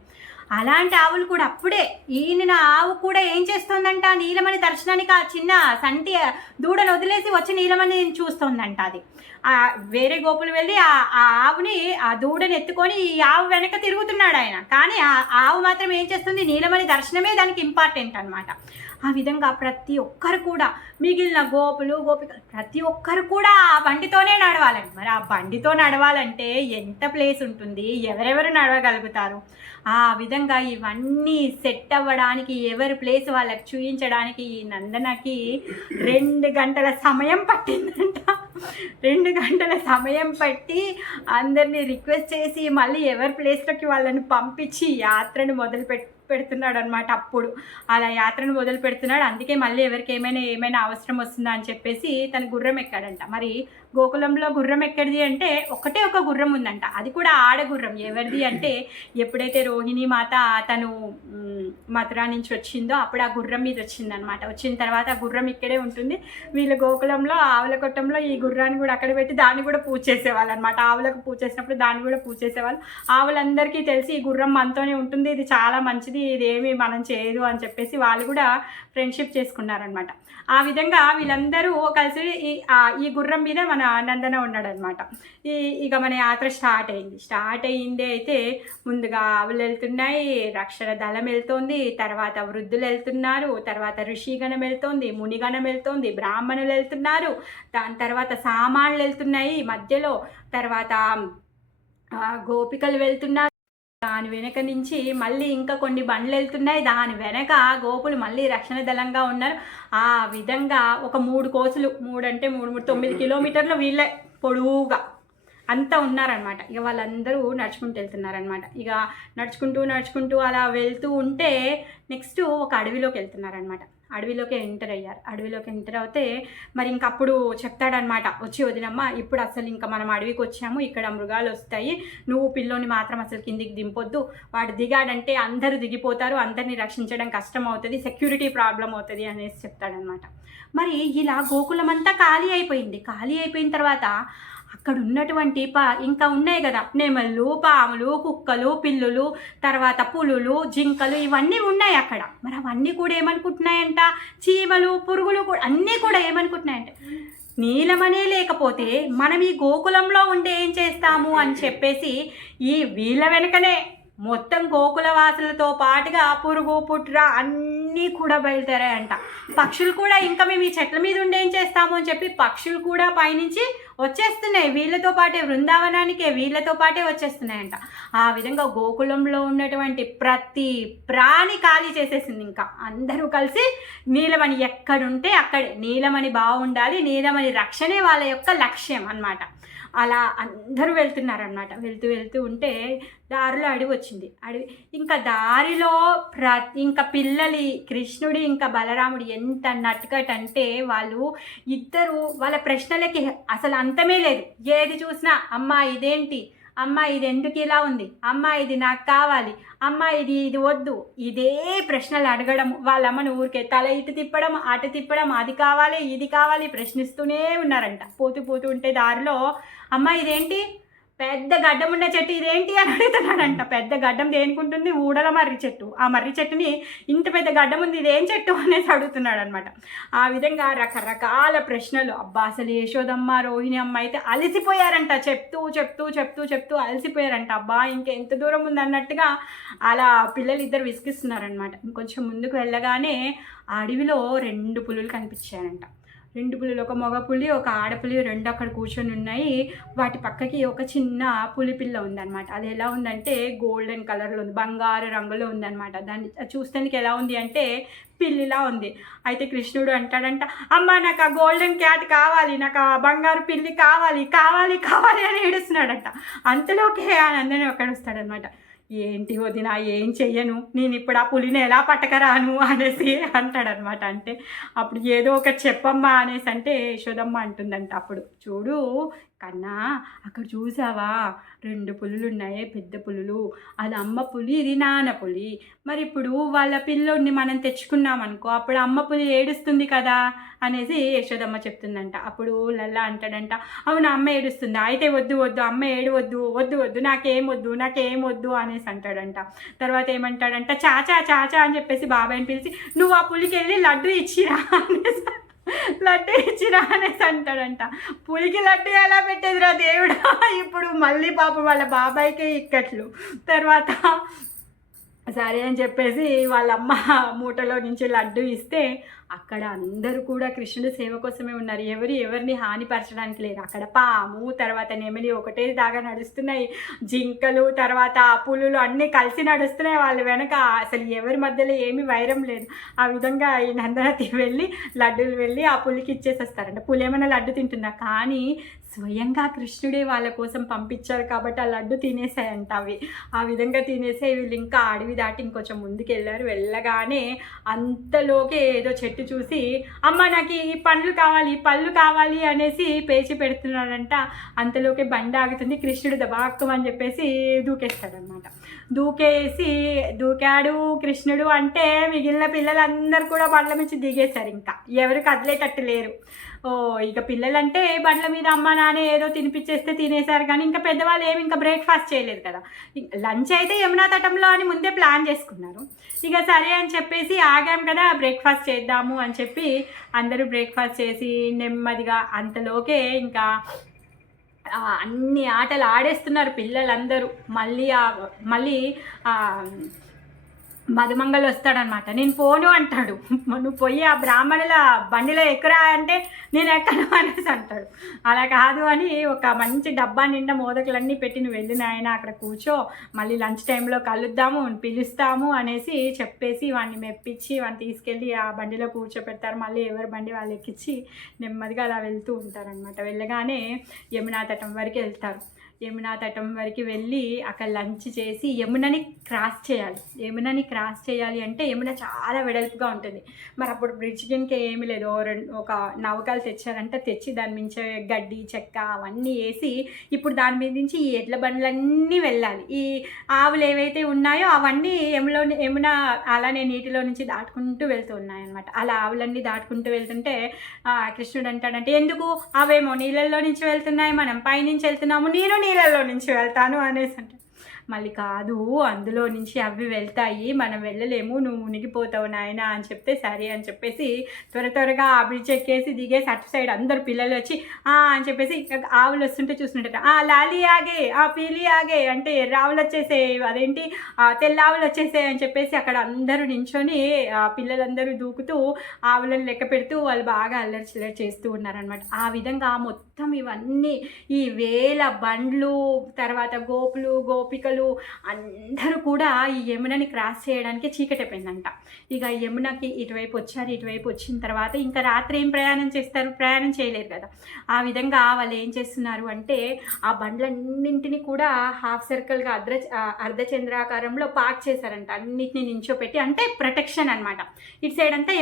అలాంటి ఆవులు కూడా అప్పుడే ఈయన ఆవు కూడా ఏం చేస్తుందంట, నీలమణి దర్శనానికి ఆ చిన్న సంటి దూడను వదిలేసి వచ్చి నీలమణి చూస్తుందంట. అది వేరే గోపులు వెళ్ళి ఆ ఆవుని, ఆ దూడని ఎత్తుకొని ఈ ఆవు వెనక తిరుగుతున్నాడు ఆయన. కానీ ఆ ఆవు మాత్రం ఏం చేస్తుంది, నీలమణి దర్శనమే దానికి ఇంపార్టెంట్ అనమాట. ఆ విధంగా ప్రతి ఒక్కరు కూడా, మిగిలిన గోపులు గోపికలు ప్రతి ఒక్కరు కూడా ఆ బండితోనే నడవాలండి. మరి ఆ బండితో నడవాలంటే ఎంత ప్లేస్ ఉంటుంది, ఎవరెవరు నడవగలుగుతారు? ఆ విధంగా ఇవన్నీ సెట్ అవ్వడానికి, ఎవరి ప్లేస్ వాళ్ళకి చూపించడానికి ఈ నందనకి 2 గంటల సమయం పట్టిందంట. 2 గంటల సమయం పట్టి అందరినీ రిక్వెస్ట్ చేసి మళ్ళీ ఎవరి ప్లేస్లోకి వాళ్ళని పంపించి యాత్రను పెడుతున్నాడు అనమాట. అప్పుడు అలా యాత్రను మొదలు పెడుతున్నాడు. అందుకే మళ్ళీ ఎవరికి ఏమైనా అవసరం వస్తుందా అని చెప్పేసి తను గుర్రం ఎక్కాడంట. మరి గోకులంలో గుర్రం ఎక్కడిది అంటే ఒకటే ఒక గుర్రం ఉందంట, అది కూడా ఆడగుర్రం. ఎవరిది అంటే ఎప్పుడైతే రోహిణి మాత తను మథురా నుంచి వచ్చిందో అప్పుడు ఆ గుర్రం మీద వచ్చిందనమాట. వచ్చిన తర్వాత ఆ గుర్రం ఇక్కడే ఉంటుంది. వీళ్ళు గోకులంలో ఆవుల కొట్టంలో ఈ గుర్రాన్ని కూడా అక్కడ పెట్టి దాన్ని కూడా పూజ చేసేవాళ్ళు అనమాట. ఆవులకు పూజ చేసినప్పుడు దాన్ని కూడా పూజ చేసేవాళ్ళు. ఆవులందరికీ తెలిసి ఈ గుర్రం మనతోనే ఉంటుంది, ఇది చాలా మంచిది, ఇదేమి మనం చేయదు అని చెప్పేసి వాళ్ళు కూడా ఫ్రెండ్షిప్ చేసుకున్నారనమాట. ఆ విధంగా వీళ్ళందరూ కలిసి ఈ గుర్రం మీద మన నందన ఉన్నాడనమాట. ఇక మన యాత్ర స్టార్ట్ అయింది. అయితే ముందుగా ఆవులు వెళ్తున్నాయి, రక్షణ దళం వెళ్తోంది, తర్వాత వృద్ధులు వెళ్తున్నారు, తర్వాత ఋషిగణం వెళ్తోంది, మునిగణం వెళ్తోంది, బ్రాహ్మణులు వెళ్తున్నారు, దాని తర్వాత సామాన్లు వెళ్తున్నాయి మధ్యలో, తర్వాత గోపికలు వెళ్తున్నారు, దాని వెనక నుంచి మళ్ళీ ఇంకా కొన్ని బండ్లు వెళ్తున్నాయి, దాని వెనక గోపులు మళ్ళీ రక్షణ దళంగా ఉన్నారు. ఆ విధంగా ఒక 3 కోసులు, 3 అంటే 9 కిలోమీటర్లు వీళ్ళే పొడవుగా అంతా ఉన్నారనమాట. ఇక వాళ్ళందరూ నడుచుకుంటూ వెళ్తున్నారనమాట. ఇక నడుచుకుంటూ అలా వెళ్తూ ఉంటే నెక్స్ట్ ఒక అడవిలోకి వెళ్తున్నారనమాట. అడవిలోకి ఎంటర్ అయ్యారు. అడవిలోకి ఎంటర్ అవుతే మరి ఇంకప్పుడు చెప్తాడనమాట, వచ్చి వదినమ్మ ఇప్పుడు అసలు ఇంకా మనం అడవికి వచ్చాము, ఇక్కడ మృగాలు వస్తాయి, నువ్వు పిల్లోని మాత్రం అసలు కిందికి దింపొద్దు, వాడు దిగాడంటే అందరూ దిగిపోతారు, అందరినీ రక్షించడం కష్టం అవుతుంది, సెక్యూరిటీ ప్రాబ్లం అవుతుంది అనేసి చెప్తాడనమాట. మరి ఇలా గోకులం అంతా ఖాళీ అయిపోయింది. ఖాళీ అయిపోయిన తర్వాత అక్కడ ఉన్నటువంటి ఇంకా ఉన్నాయి కదా, నెమళ్ళు, పాములు, కుక్కలు, పిల్లులు, తర్వాత పులులు, జింకలు, ఇవన్నీ ఉన్నాయి అక్కడ. మరి అవన్నీ కూడా ఏమనుకుంటున్నాయంట, చీమలు, పురుగులు కూడా అన్నీ కూడా ఏమనుకుంటున్నాయంట, నీలమనే లేకపోతే మనం ఈ గోకులంలో ఉండి ఏం చేస్తాము అని చెప్పేసి ఈ వీళ్ళ వెనకనే మొత్తం గోకుల వాసులతో పాటుగా పురుగు, పుట్ర అన్నీ కూడా బయలుదేరాయంట. పక్షులు కూడా ఇంకా మేము ఈ చెట్ల మీద ఉండి ఏం చేస్తాము అని చెప్పి పక్షులు కూడా పైనుంచి వచ్చేస్తున్నాయి, వీళ్ళతో పాటే బృందావనానికే వీళ్ళతో పాటే వచ్చేస్తున్నాయంట. ఆ విధంగా గోకులంలో ఉన్నటువంటి ప్రతి ప్రాణి ఖాళీ చేసేసింది. ఇంకా అందరూ కలిసి నీలమణి ఎక్కడుంటే అక్కడే, నీలమణి బాగుండాలి, నీలమణి రక్షణే వాళ్ళ యొక్క లక్ష్యం అన్నమాట. అలా అందరూ వెళ్తున్నారనమాట. వెళ్తూ ఉంటే దారిలో అడవి వచ్చింది. అడవి ఇంకా దారిలో ఇంకా పిల్లలి కృష్ణుడు ఇంకా బలరాముడు ఎంత నటుకట్ అంటే వాళ్ళు ఇద్దరు వాళ్ళ ప్రశ్నలకి అసలు అంతమే లేదు. ఏది చూసినా అమ్మా ఇదేంటి, అమ్మ ఇది ఎందుకు ఇలా ఉంది, అమ్మ ఇది నాకు కావాలి, అమ్మ ఇది వద్దు, ఇదే ప్రశ్నలు అడగడం, వాళ్ళ అమ్మను ఊరికే తల ఇటు తిప్పడం అటు తిప్పడం, అది కావాలి ఇది కావాలి ప్రశ్నిస్తూనే ఉన్నారంట. పోతూ ఉంటే దారిలో అమ్మ ఇదేంటి పెద్ద గడ్డం ఉన్న చెట్టు ఇదేంటి అని అడుగుతున్నాడంట. పెద్ద గడ్డం దేనికుంటుంది, ఊడల మర్రి చెట్టు, ఆ మర్రి చెట్టుని ఇంత పెద్ద గడ్డం ఉంది ఇదేం చెట్టు అనేసి అడుగుతున్నాడు అనమాట. ఆ విధంగా రకరకాల ప్రశ్నలు. అబ్బా అసలు యశోదమ్మ రోహిణి అమ్మ అయితే అలసిపోయారంట, చెప్తూ అలసిపోయారంట. అబ్బా ఇంకెంత దూరం ఉంది అన్నట్టుగా అలా పిల్లలు ఇద్దరు విసిగిస్తున్నారనమాట. ఇంకొంచెం ముందుకు వెళ్ళగానే ఆ అడవిలో 2 పులులు కనిపించాయంట. 2 పులులు, ఒక మగ పులి ఒక ఆడపులి, 2 అక్కడ కూర్చొని ఉన్నాయి. వాటి పక్కకి ఒక చిన్న పులిపిల్ల ఉందన్నమాట. అది ఎలా ఉందంటే గోల్డెన్ కలర్లో ఉంది, బంగారు రంగులో ఉందన్నమాట. దాన్ని చూస్తానికి ఎలా ఉంది అంటే పిల్లిలా ఉంది. అయితే కృష్ణుడు అంటాడంట, అమ్మ నాకు ఆ గోల్డెన్ క్యాట్ కావాలి, నాకు ఆ బంగారు పిల్లి కావాలి అని ఏడుస్తున్నాడంట. అంతలోకే ఆనందని అక్కడ వస్తాడనమాట. ఏంటి వదిన ఏం చెయ్యను, నేను ఇప్పుడు ఆ పులిని ఎలా పట్టకరాను అనేసి అంటాడనమాట. అంటే అప్పుడు ఏదో ఒకటి చెప్పమ్మా అనేసి అంటే యశోదమ్మ అంటుందంట, అప్పుడు చూడు కన్నా అక్కడ చూసావా 2 పులులు ఉన్నాయి, పెద్ద పులులు, అది అమ్మ పులి ఇది నాన్న పులి. మరి ఇప్పుడు వాళ్ళ పిల్లోడిని మనం తెచ్చుకున్నాం అనుకో, అప్పుడు అమ్మ పులి ఏడుస్తుంది కదా అనేసి యశోదమ్మ చెప్తుందంట. అప్పుడు లల్లా అంటాడంట, అవును అమ్మ ఏడుస్తుందా, అయితే వద్దు అమ్మ వద్దు నాకేం వద్దు అనేసి అంటాడంట. తర్వాత ఏమంటాడంట, చాచా అని చెప్పేసి బాబాయ్ని పిలిచి నువ్వు ఆ పులికి వెళ్ళి లడ్డు ఇచ్చిరా అనేసి అంటాడంట. పులికి లడ్డు ఎలా పెట్టేదిరా దేవుడా, ఇప్పుడు మళ్ళీ పాపం వాళ్ళ బాబాయ్కే ఇక్కట్లు. తర్వాత సరే అని చెప్పేసి వాళ్ళమ్మ మూటలో నుంచి లడ్డు ఇస్తే అక్కడ అందరూ కూడా కృష్ణుడి సేవ కోసమే ఉన్నారు. ఎవరిని హానిపరచడానికి లేదు. అక్కడ పాము, తర్వాత నెమలి ఒకటే దాగా నడుస్తున్నాయి, జింకలు, తర్వాత పులులు అన్నీ కలిసి నడుస్తున్నాయి వాళ్ళ వెనక. అసలు ఎవరి మధ్యలో ఏమీ వైరం లేదు. ఆ విధంగా ఈ నందనతి వెళ్ళి లడ్డూలు వెళ్ళి ఆ పులికి ఇచ్చేసేస్తారంట. పులి ఏమైనా లడ్డు తింటుందా, కానీ స్వయంగా కృష్ణుడే వాళ్ళ కోసం పంపించారు కాబట్టి ఆ లడ్డు తినేసాయంట అవి. ఆ విధంగా తినేసే వీళ్ళు ఇంకా అడవి దాటి ఇంకొంచెం ముందుకు వెళ్ళగానే అంతలోకే ఏదో చెట్టు చూసి అమ్మ నాకు ఈ పళ్ళు కావాలి అనేసి పేచి పెడుతున్నాడంట. అంతలోకే బండి ఆగుతుంది. కృష్ణుడు దబాక్కమని చెప్పేసి దూకేస్తాడనమాట. దూకాడు కృష్ణుడు అంటే మిగిలిన పిల్లలందరూ కూడా బండ్ల నుంచి దిగేశారు. ఇంకా ఎవరు కదిలేటట్టు లేరు. ఇక పిల్లలంటే బండ్ల మీద అమ్మ నాన్న ఏదో తినిపించేస్తే తినేశారు, కానీ ఇంకా పెద్దవాళ్ళు ఏమి ఇంకా బ్రేక్ఫాస్ట్ చేయలేదు కదా. లంచ్ అయితే యమునా తటంలో అని ముందే ప్లాన్ చేసుకున్నారు. ఇక సరే అని చెప్పేసి ఆగాం కదా, బ్రేక్ఫాస్ట్ చేద్దాము అని చెప్పి అందరూ బ్రేక్ఫాస్ట్ చేసి నెమ్మదిగా అంతలోకే ఇంకా అన్ని ఆటలు ఆడేస్తున్నారు పిల్లలందరూ. మళ్ళీ మధుమంగళ్ వస్తాడనమాట. నేను పోను అంటాడు. నువ్వు పోయి ఆ బ్రాహ్మణుల బండిలో ఎక్కురా అంటే నేను ఎక్కను అనేసి అంటాడు. అలా కాదు అని ఒక మంచి డబ్బా నిండా మోదకులన్నీ పెట్టి నువ్వు వెళ్ళి నాయన అక్కడ కూర్చో, మళ్ళీ లంచ్ టైంలో కలుద్దాము పిలుస్తాము అనేసి చెప్పేసి వాడిని మెప్పించి వాడిని తీసుకెళ్ళి ఆ బండిలో కూర్చోపెడతారు. మళ్ళీ ఎవరి బండి వాళ్ళు ఎక్కించి నెమ్మదిగా అలా వెళ్తూ ఉంటారనమాట. వెళ్ళగానే యమునా తటం వరకు వెళ్తారు. యమునా తటం వరకు వెళ్ళి అక్కడ లంచ్ చేసి యమునని క్రాస్ చేయాలి. యమునని క్రాస్ చేయాలి అంటే యమున చాలా వెడల్పుగా ఉంటుంది. మరి అప్పుడు బ్రిడ్జ్ కింద ఏమీ లేదు, ఒక నౌకలు తెచ్చారంటే తెచ్చి దాని మించే గడ్డి చెక్క అవన్నీ వేసి ఇప్పుడు దాని మీద నుంచి ఈ ఎడ్ల బండ్లన్నీ వెళ్ళాలి. ఈ ఆవులు ఏవైతే ఉన్నాయో అవన్నీ యమున అలానే నీటిలో నుంచి దాటుకుంటూ వెళ్తూ ఉన్నాయన్నమాట. అలా ఆవులన్నీ దాటుకుంటూ వెళ్తుంటే కృష్ణుడు అంటాడంటే, ఎందుకు అవేమో నీళ్ళల్లో నుంచి వెళ్తున్నాయి, మనం పైనుంచి వెళ్తున్నాము, నేను నీళ్ళల్లో నుంచి వెళ్తాను అనేసి అంటే, మళ్ళీ కాదు అందులో నుంచి అవి వెళ్తాయి, మనం వెళ్ళలేము, నువ్వు మునిగిపోతావు నాయన అని చెప్తే సరే అని చెప్పేసి త్వరగా ఆ బ్రిడ్జ్ ఎక్కేసి దిగేసి అటు సైడ్ అందరు పిల్లలు వచ్చి అని చెప్పేసి ఆవులు వస్తుంటే చూస్తుంటారు, లాలి ఆగే, పీలి ఆగే అంటే ఎర్రావులు వచ్చేసే, అదేంటి తెల్లావులు వచ్చేసే అని చెప్పేసి అక్కడ అందరూ నించొని పిల్లలందరూ దూకుతూ ఆవులను లెక్క పెడుతూ వాళ్ళు బాగా అల్లరి చిల్లరి చేస్తూ ఉన్నారనమాట. ఆ విధంగా మొత్తం ఇవన్నీ ఈ వేల బండ్లు తర్వాత గోపులు గోపికలు అందరూ కూడా ఈ యమునని క్రాస్ చేయడానికి చీకటైపోయిందంట. ఇక యమునకి ఇటువైపు వచ్చారు. ఇటువైపు వచ్చిన తర్వాత ఇంకా రాత్రి ఏం ప్రయాణం చేస్తారు, ప్రయాణం చేయలేరు కదా. ఆ విధంగా వాళ్ళు ఏం చేస్తున్నారు అంటే ఆ బండ్లన్నింటినీ కూడా హాఫ్ సర్కిల్గా అర్ధచంద్రాకారంలో పార్క్ చేశారంట. అన్నిటిని నించోపెట్టి అంటే ప్రొటెక్షన్ అనమాట. ఇటు సైడ్ అంతా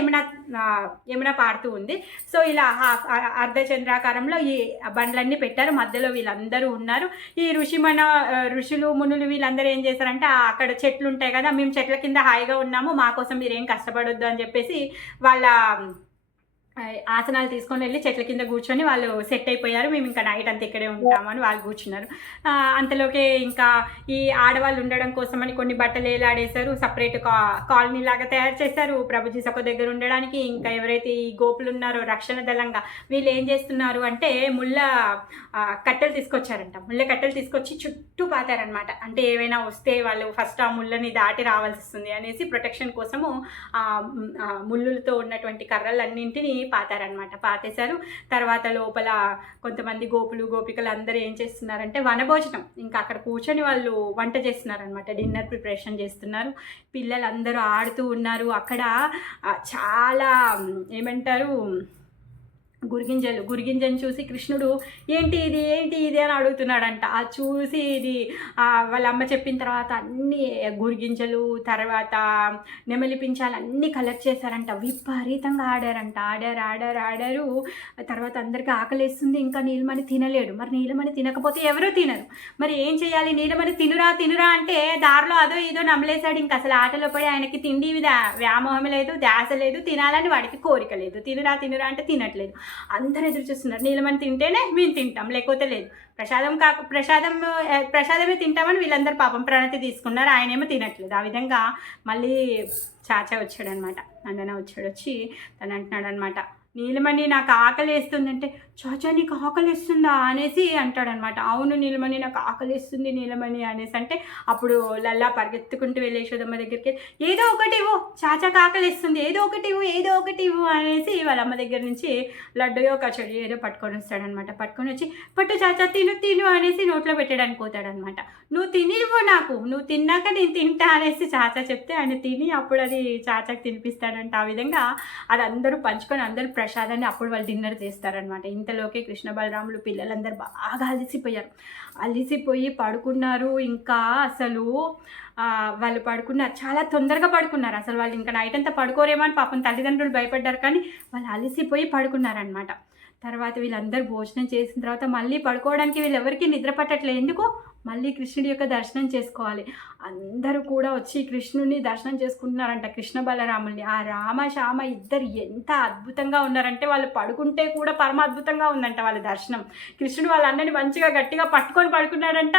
యమున పారుతూ ఉంది. సో ఇలా అర్ధచంద్రాకారంలో ఈ బండ్లన్నీ పెట్టారు. మధ్యలో వీళ్ళందరూ ఉన్నారు. ఈ ఋషులు మునులు వీళ్ళందరూ ఏం చేశారంటే అక్కడ చెట్లు ఉంటాయి కదా, మేము చెట్ల కింద హాయిగా ఉన్నాము, మా కోసం మీరేం కష్టపడొద్దు అని చెప్పేసి వాళ్ళ ఆసనాలు తీసుకొని వెళ్ళి చెట్ల కింద కూర్చొని వాళ్ళు సెట్ అయిపోయారు. మేము ఇంకా నైట్ అంతా ఇక్కడే ఉంటామని వాళ్ళు కూర్చున్నారు. అంతలోకే ఇంకా ఈ ఆడవాళ్ళు ఉండడం కోసమని కొన్ని బట్టలు వేలాడేశారు. సపరేట్ కాలనీ లాగా తయారు చేశారు ప్రభుజీ సభ దగ్గర ఉండడానికి. ఇంకా ఎవరైతే ఈ గోపులు ఉన్నారో రక్షణ దళంగా వీళ్ళు ఏం చేస్తున్నారు అంటే ముళ్ళ కట్టెలు తీసుకొచ్చారంట. ముళ్ళ కట్టెలు తీసుకొచ్చి చుట్టూ పాతారనమాట. అంటే ఏవైనా వస్తే వాళ్ళు ఫస్ట్ ఆ ముళ్ళని దాటి రావాల్సి వస్తుంది అనేసి ప్రొటెక్షన్ కోసము ముళ్ళులతో ఉన్నటువంటి కర్రలన్నింటినీ పాతారనమాట. పాతేశారు. తర్వాత లోపల కొంతమంది గోపులు గోపికలు అందరూ ఏం చేస్తున్నారంటే వనభోజనం ఇంకా అక్కడ కూర్చొని వాళ్ళు వంట చేస్తున్నారనమాట. డిన్నర్ ప్రిపరేషన్ చేస్తున్నారు. పిల్లలందరూ ఆడుతూ ఉన్నారు. అక్కడ చాలా ఏమంటారు గురిగింజను చూసి కృష్ణుడు ఏంటి ఇది అని అడుగుతున్నాడంట. అది చూసి ఇది వాళ్ళ అమ్మ చెప్పిన తర్వాత అన్ని గురిగింజలు తర్వాత నెమలి పించాలు అన్నీ కలెక్ట్ చేశారంట. విపరీతంగా ఆడారంట. ఆడారు. తర్వాత అందరికీ ఆకలేస్తుంది. ఇంకా నీలమణి తినలేడు. మరి నీలమణి తినకపోతే ఎవరూ తినరు. మరి ఏం చేయాలి? నీలమణి తినురా అంటే దారిలో అదో ఇదో నమ్మలేశాడు. ఇంకా అసలు ఆటలో పడి ఆయనకి తిండి వ్యామోహం లేదు, ధ్యాస లేదు, తినాలని వాడికి కోరిక లేదు. తినురా అంటే తినట్లేదు. అందరూ ఎదురు చూస్తున్నారు. నీలమణి తింటేనే మేము తింటాం, లేకపోతే లేదు. ప్రసాదమే తింటామని వీళ్ళందరూ పాపం ప్రణతి తీసుకున్నారు. ఆయనేమో తినట్లేదు. ఆ విధంగా మళ్ళీ చాచా వచ్చాడనమాట. నందన వచ్చి తను అంటున్నాడు అనమాట, నీలమణి నాకు ఆకలేస్తుందంటే, చాచా నీకు ఆకలిస్తుందా అనేసి అంటాడనమాట. అవును నీలమణి నాకు ఆకలిస్తుంది నీలమణి అనేసి అంటే అప్పుడు లల్లా పరిగెత్తుకుంటూ వెళ్ళి యశోదమ్మ దగ్గరికి ఏదో ఒకటి ఇవ్వు, చాచాకి ఆకలిస్తుంది, ఏదో ఒకటి ఇవ్వు అనేసి వాళ్ళ అమ్మ దగ్గర నుంచి లడ్డూయో కచడి ఏదో పట్టుకొని వస్తాడనమాట. పట్టుకొని వచ్చి పట్టు చాచా తిను అనేసి నోట్లో పెట్టడానికి పోతాడనమాట. నువ్వు తినివ్వు నాకు, నువ్వు తిన్నాక నేను తింటా అనేసి చాచా చెప్తే ఆయన తిని అప్పుడు అది చాచాకి తినిపిస్తాడంట. ఆ విధంగా అది అందరూ పంచుకొని అందరూ ప్రసాదాన్ని అప్పుడు వాళ్ళు డిన్నర్ చేస్తారనమాట. ఇంతలోకే కృష్ణ బలరాములు పిల్లలందరూ బాగా అలిసిపోయి పడుకున్నారు. ఇంకా అసలు వాళ్ళు పడుకున్నారు, చాలా తొందరగా పడుకున్నారు. అసలు వాళ్ళు ఇంకా నైట్ అంతా పడుకోరేమో అని పాపం తల్లిదండ్రులు భయపడ్డారు. కానీ వాళ్ళు అలిసిపోయి పడుకున్నారనమాట. తర్వాత వీళ్ళందరూ భోజనం చేసిన తర్వాత మళ్ళీ పడుకోవడానికి వీళ్ళెవరికి నిద్ర పట్టట్లేదు. ఎందుకు? మళ్ళీ కృష్ణుడి యొక్క దర్శనం చేసుకోవాలి. అందరూ కూడా వచ్చి కృష్ణుడిని దర్శనం చేసుకుంటున్నారంట, కృష్ణ బలరాముల్ని. ఆ రామ శ్యామ ఇద్దరు ఎంత అద్భుతంగా ఉన్నారంటే వాళ్ళు పడుకుంటే కూడా పరమ అద్భుతంగా ఉందంట వాళ్ళ దర్శనం. కృష్ణుడు వాళ్ళందరినీ మంచిగా గట్టిగా పట్టుకొని పడుకున్నాడంట.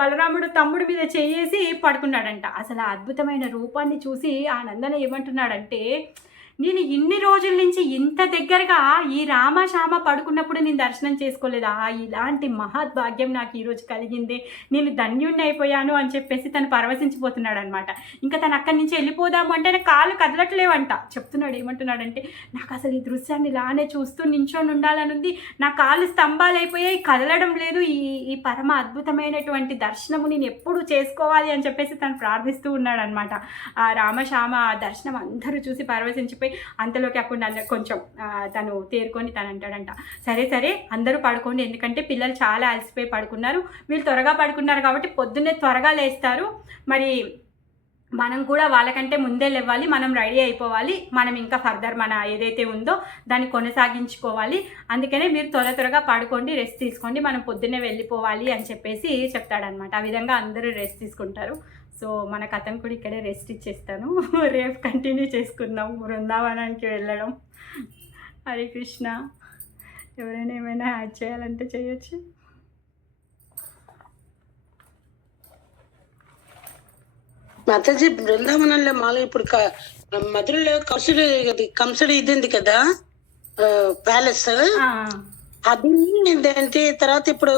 బలరాముడు తమ్ముడి మీద చేసి పడుకున్నాడంట. అసలు ఆ అద్భుతమైన రూపాన్ని చూసి ఆ నందన ఏమంటున్నాడంటే, నేను ఇన్ని రోజుల నుంచి ఇంత దగ్గరగా ఈ రామశ్యామ పడుకున్నప్పుడు నేను దర్శనం చేసుకోలేదా? ఇలాంటి మహద్భాగ్యం నాకు ఈరోజు కలిగింది, నేను ధన్యుణ్ణి అయిపోయాను అని చెప్పేసి తను పరవశించిపోతున్నాడు అనమాట. ఇంకా తను అక్కడి నుంచి వెళ్ళిపోదాము అంటే నాకు కాళ్ళు కదలట్లేవంట. చెప్తున్నాడు, ఏమంటున్నాడంటే, నాకు అసలు ఈ దృశ్యాన్ని ఇలానే చూస్తూ నించొని ఉండాలని ఉంది, నా కాళ్ళు స్తంభాలు అయిపోయాయి, కదలడం లేదు, ఈ పరమ అద్భుతమైనటువంటి దర్శనము నేను ఎప్పుడు చేసుకోవాలి అని చెప్పేసి తను ప్రార్థిస్తూ ఉన్నాడు అనమాట. ఆ రామశ్యామ దర్శనం అందరూ చూసి పరవశించి మర్చిపోయి అంతలోకి అప్పుడు నన్ను కొంచెం తను తేరుకొని తను అంటాడంట, సరే సరే అందరూ పడుకోండి, ఎందుకంటే పిల్లలు చాలా అలసిపోయి పడుకున్నారు, వీళ్ళు త్వరగా పడుకున్నారు కాబట్టి పొద్దున్నే త్వరగా లేస్తారు, మరి మనం కూడా వాళ్ళకంటే ముందే లేవాలి, మనం రెడీ అయిపోవాలి, మనం ఇంకా ఫర్దర్ మన ఏదైతే ఉందో దాన్ని కొనసాగించుకోవాలి, అందుకనే మీరు త్వరగా పడుకోండి, రెస్ట్ తీసుకోండి, మనం పొద్దున్నే వెళ్ళిపోవాలి అని చెప్పేసి చెప్తాడనమాట. ఆ విధంగా అందరూ రెస్ట్ తీసుకుంటారు. సో మన కథను కూడా ఇక్కడే రెస్ట్ ఇచ్చేస్తాను. రేపు కంటిన్యూ చేసుకుందాం బృందావనానికి వెళ్ళడం. హరే కృష్ణ. ఎవరైనా ఏమైనా యాడ్ చేయాలంటే చేయొచ్చు. మాతాజీ బృందావనంలో మాలో ఇప్పుడు మధురలో కంసడి ఇది ఉంది కదా ప్యాలెస్, అది ఏంటంటే తర్వాత ఇప్పుడు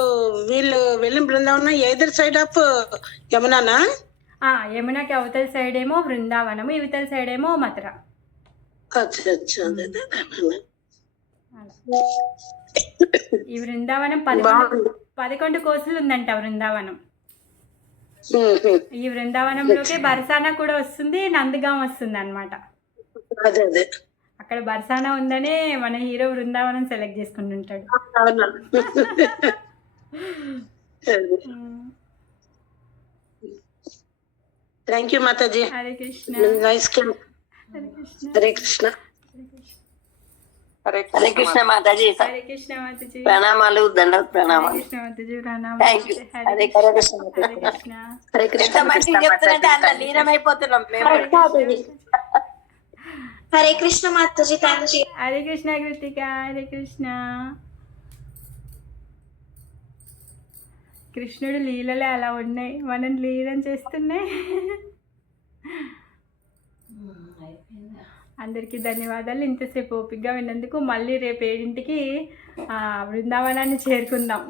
వీళ్ళు వెళ్ళిన బృందావనం ఎదర్ సైడ్ ఆఫ్ యమునానా? యమునాకి అవతల సైడ్ ఏమో బృందావనము, ఇవతల సైడ్ ఏమో మథుర. ఈ బృందావనం 11 కోసులు ఉందంట బృందావనం. ఈ బృందావనంలోకి బర్సానా కూడా వస్తుంది, నందగాం వస్తుంది అనమాట. అక్కడ బర్సానా ఉందనే మన హీరో బృందావనం సెలెక్ట్ చేసుకుంటుంటాడు. Thank you Mataji. హరే కృష్ణ. హరే కృష్ణ. హరే కృష్ణ మాతాజీ. హరే కృష్ణ మాతాజీ. ప్రణామాలు, దండవత్ ప్రణామాలు. కృష్ణ మాతాజీ ప్రణామాలు. హరే కృష్ణ. హరే కృష్ణ. ఎంత మంచిగా చెప్తున్నట్టే అంత లీనమైపోతున్నాం మేము. హరే కృష్ణ మాతాజీ. హరే కృష్ణ కృతిక. హరే కృష్ణ. కృష్ణుడు లీలలే అలా ఉన్నాయి, మనం లీలం చేస్తున్నాయి. అందరికీ ధన్యవాదాలు ఇంతసేపు ఓపికగా విన్నందుకు. మళ్ళీ రేపు 7ంటికి బృందావనాన్ని చేరుకుందాం.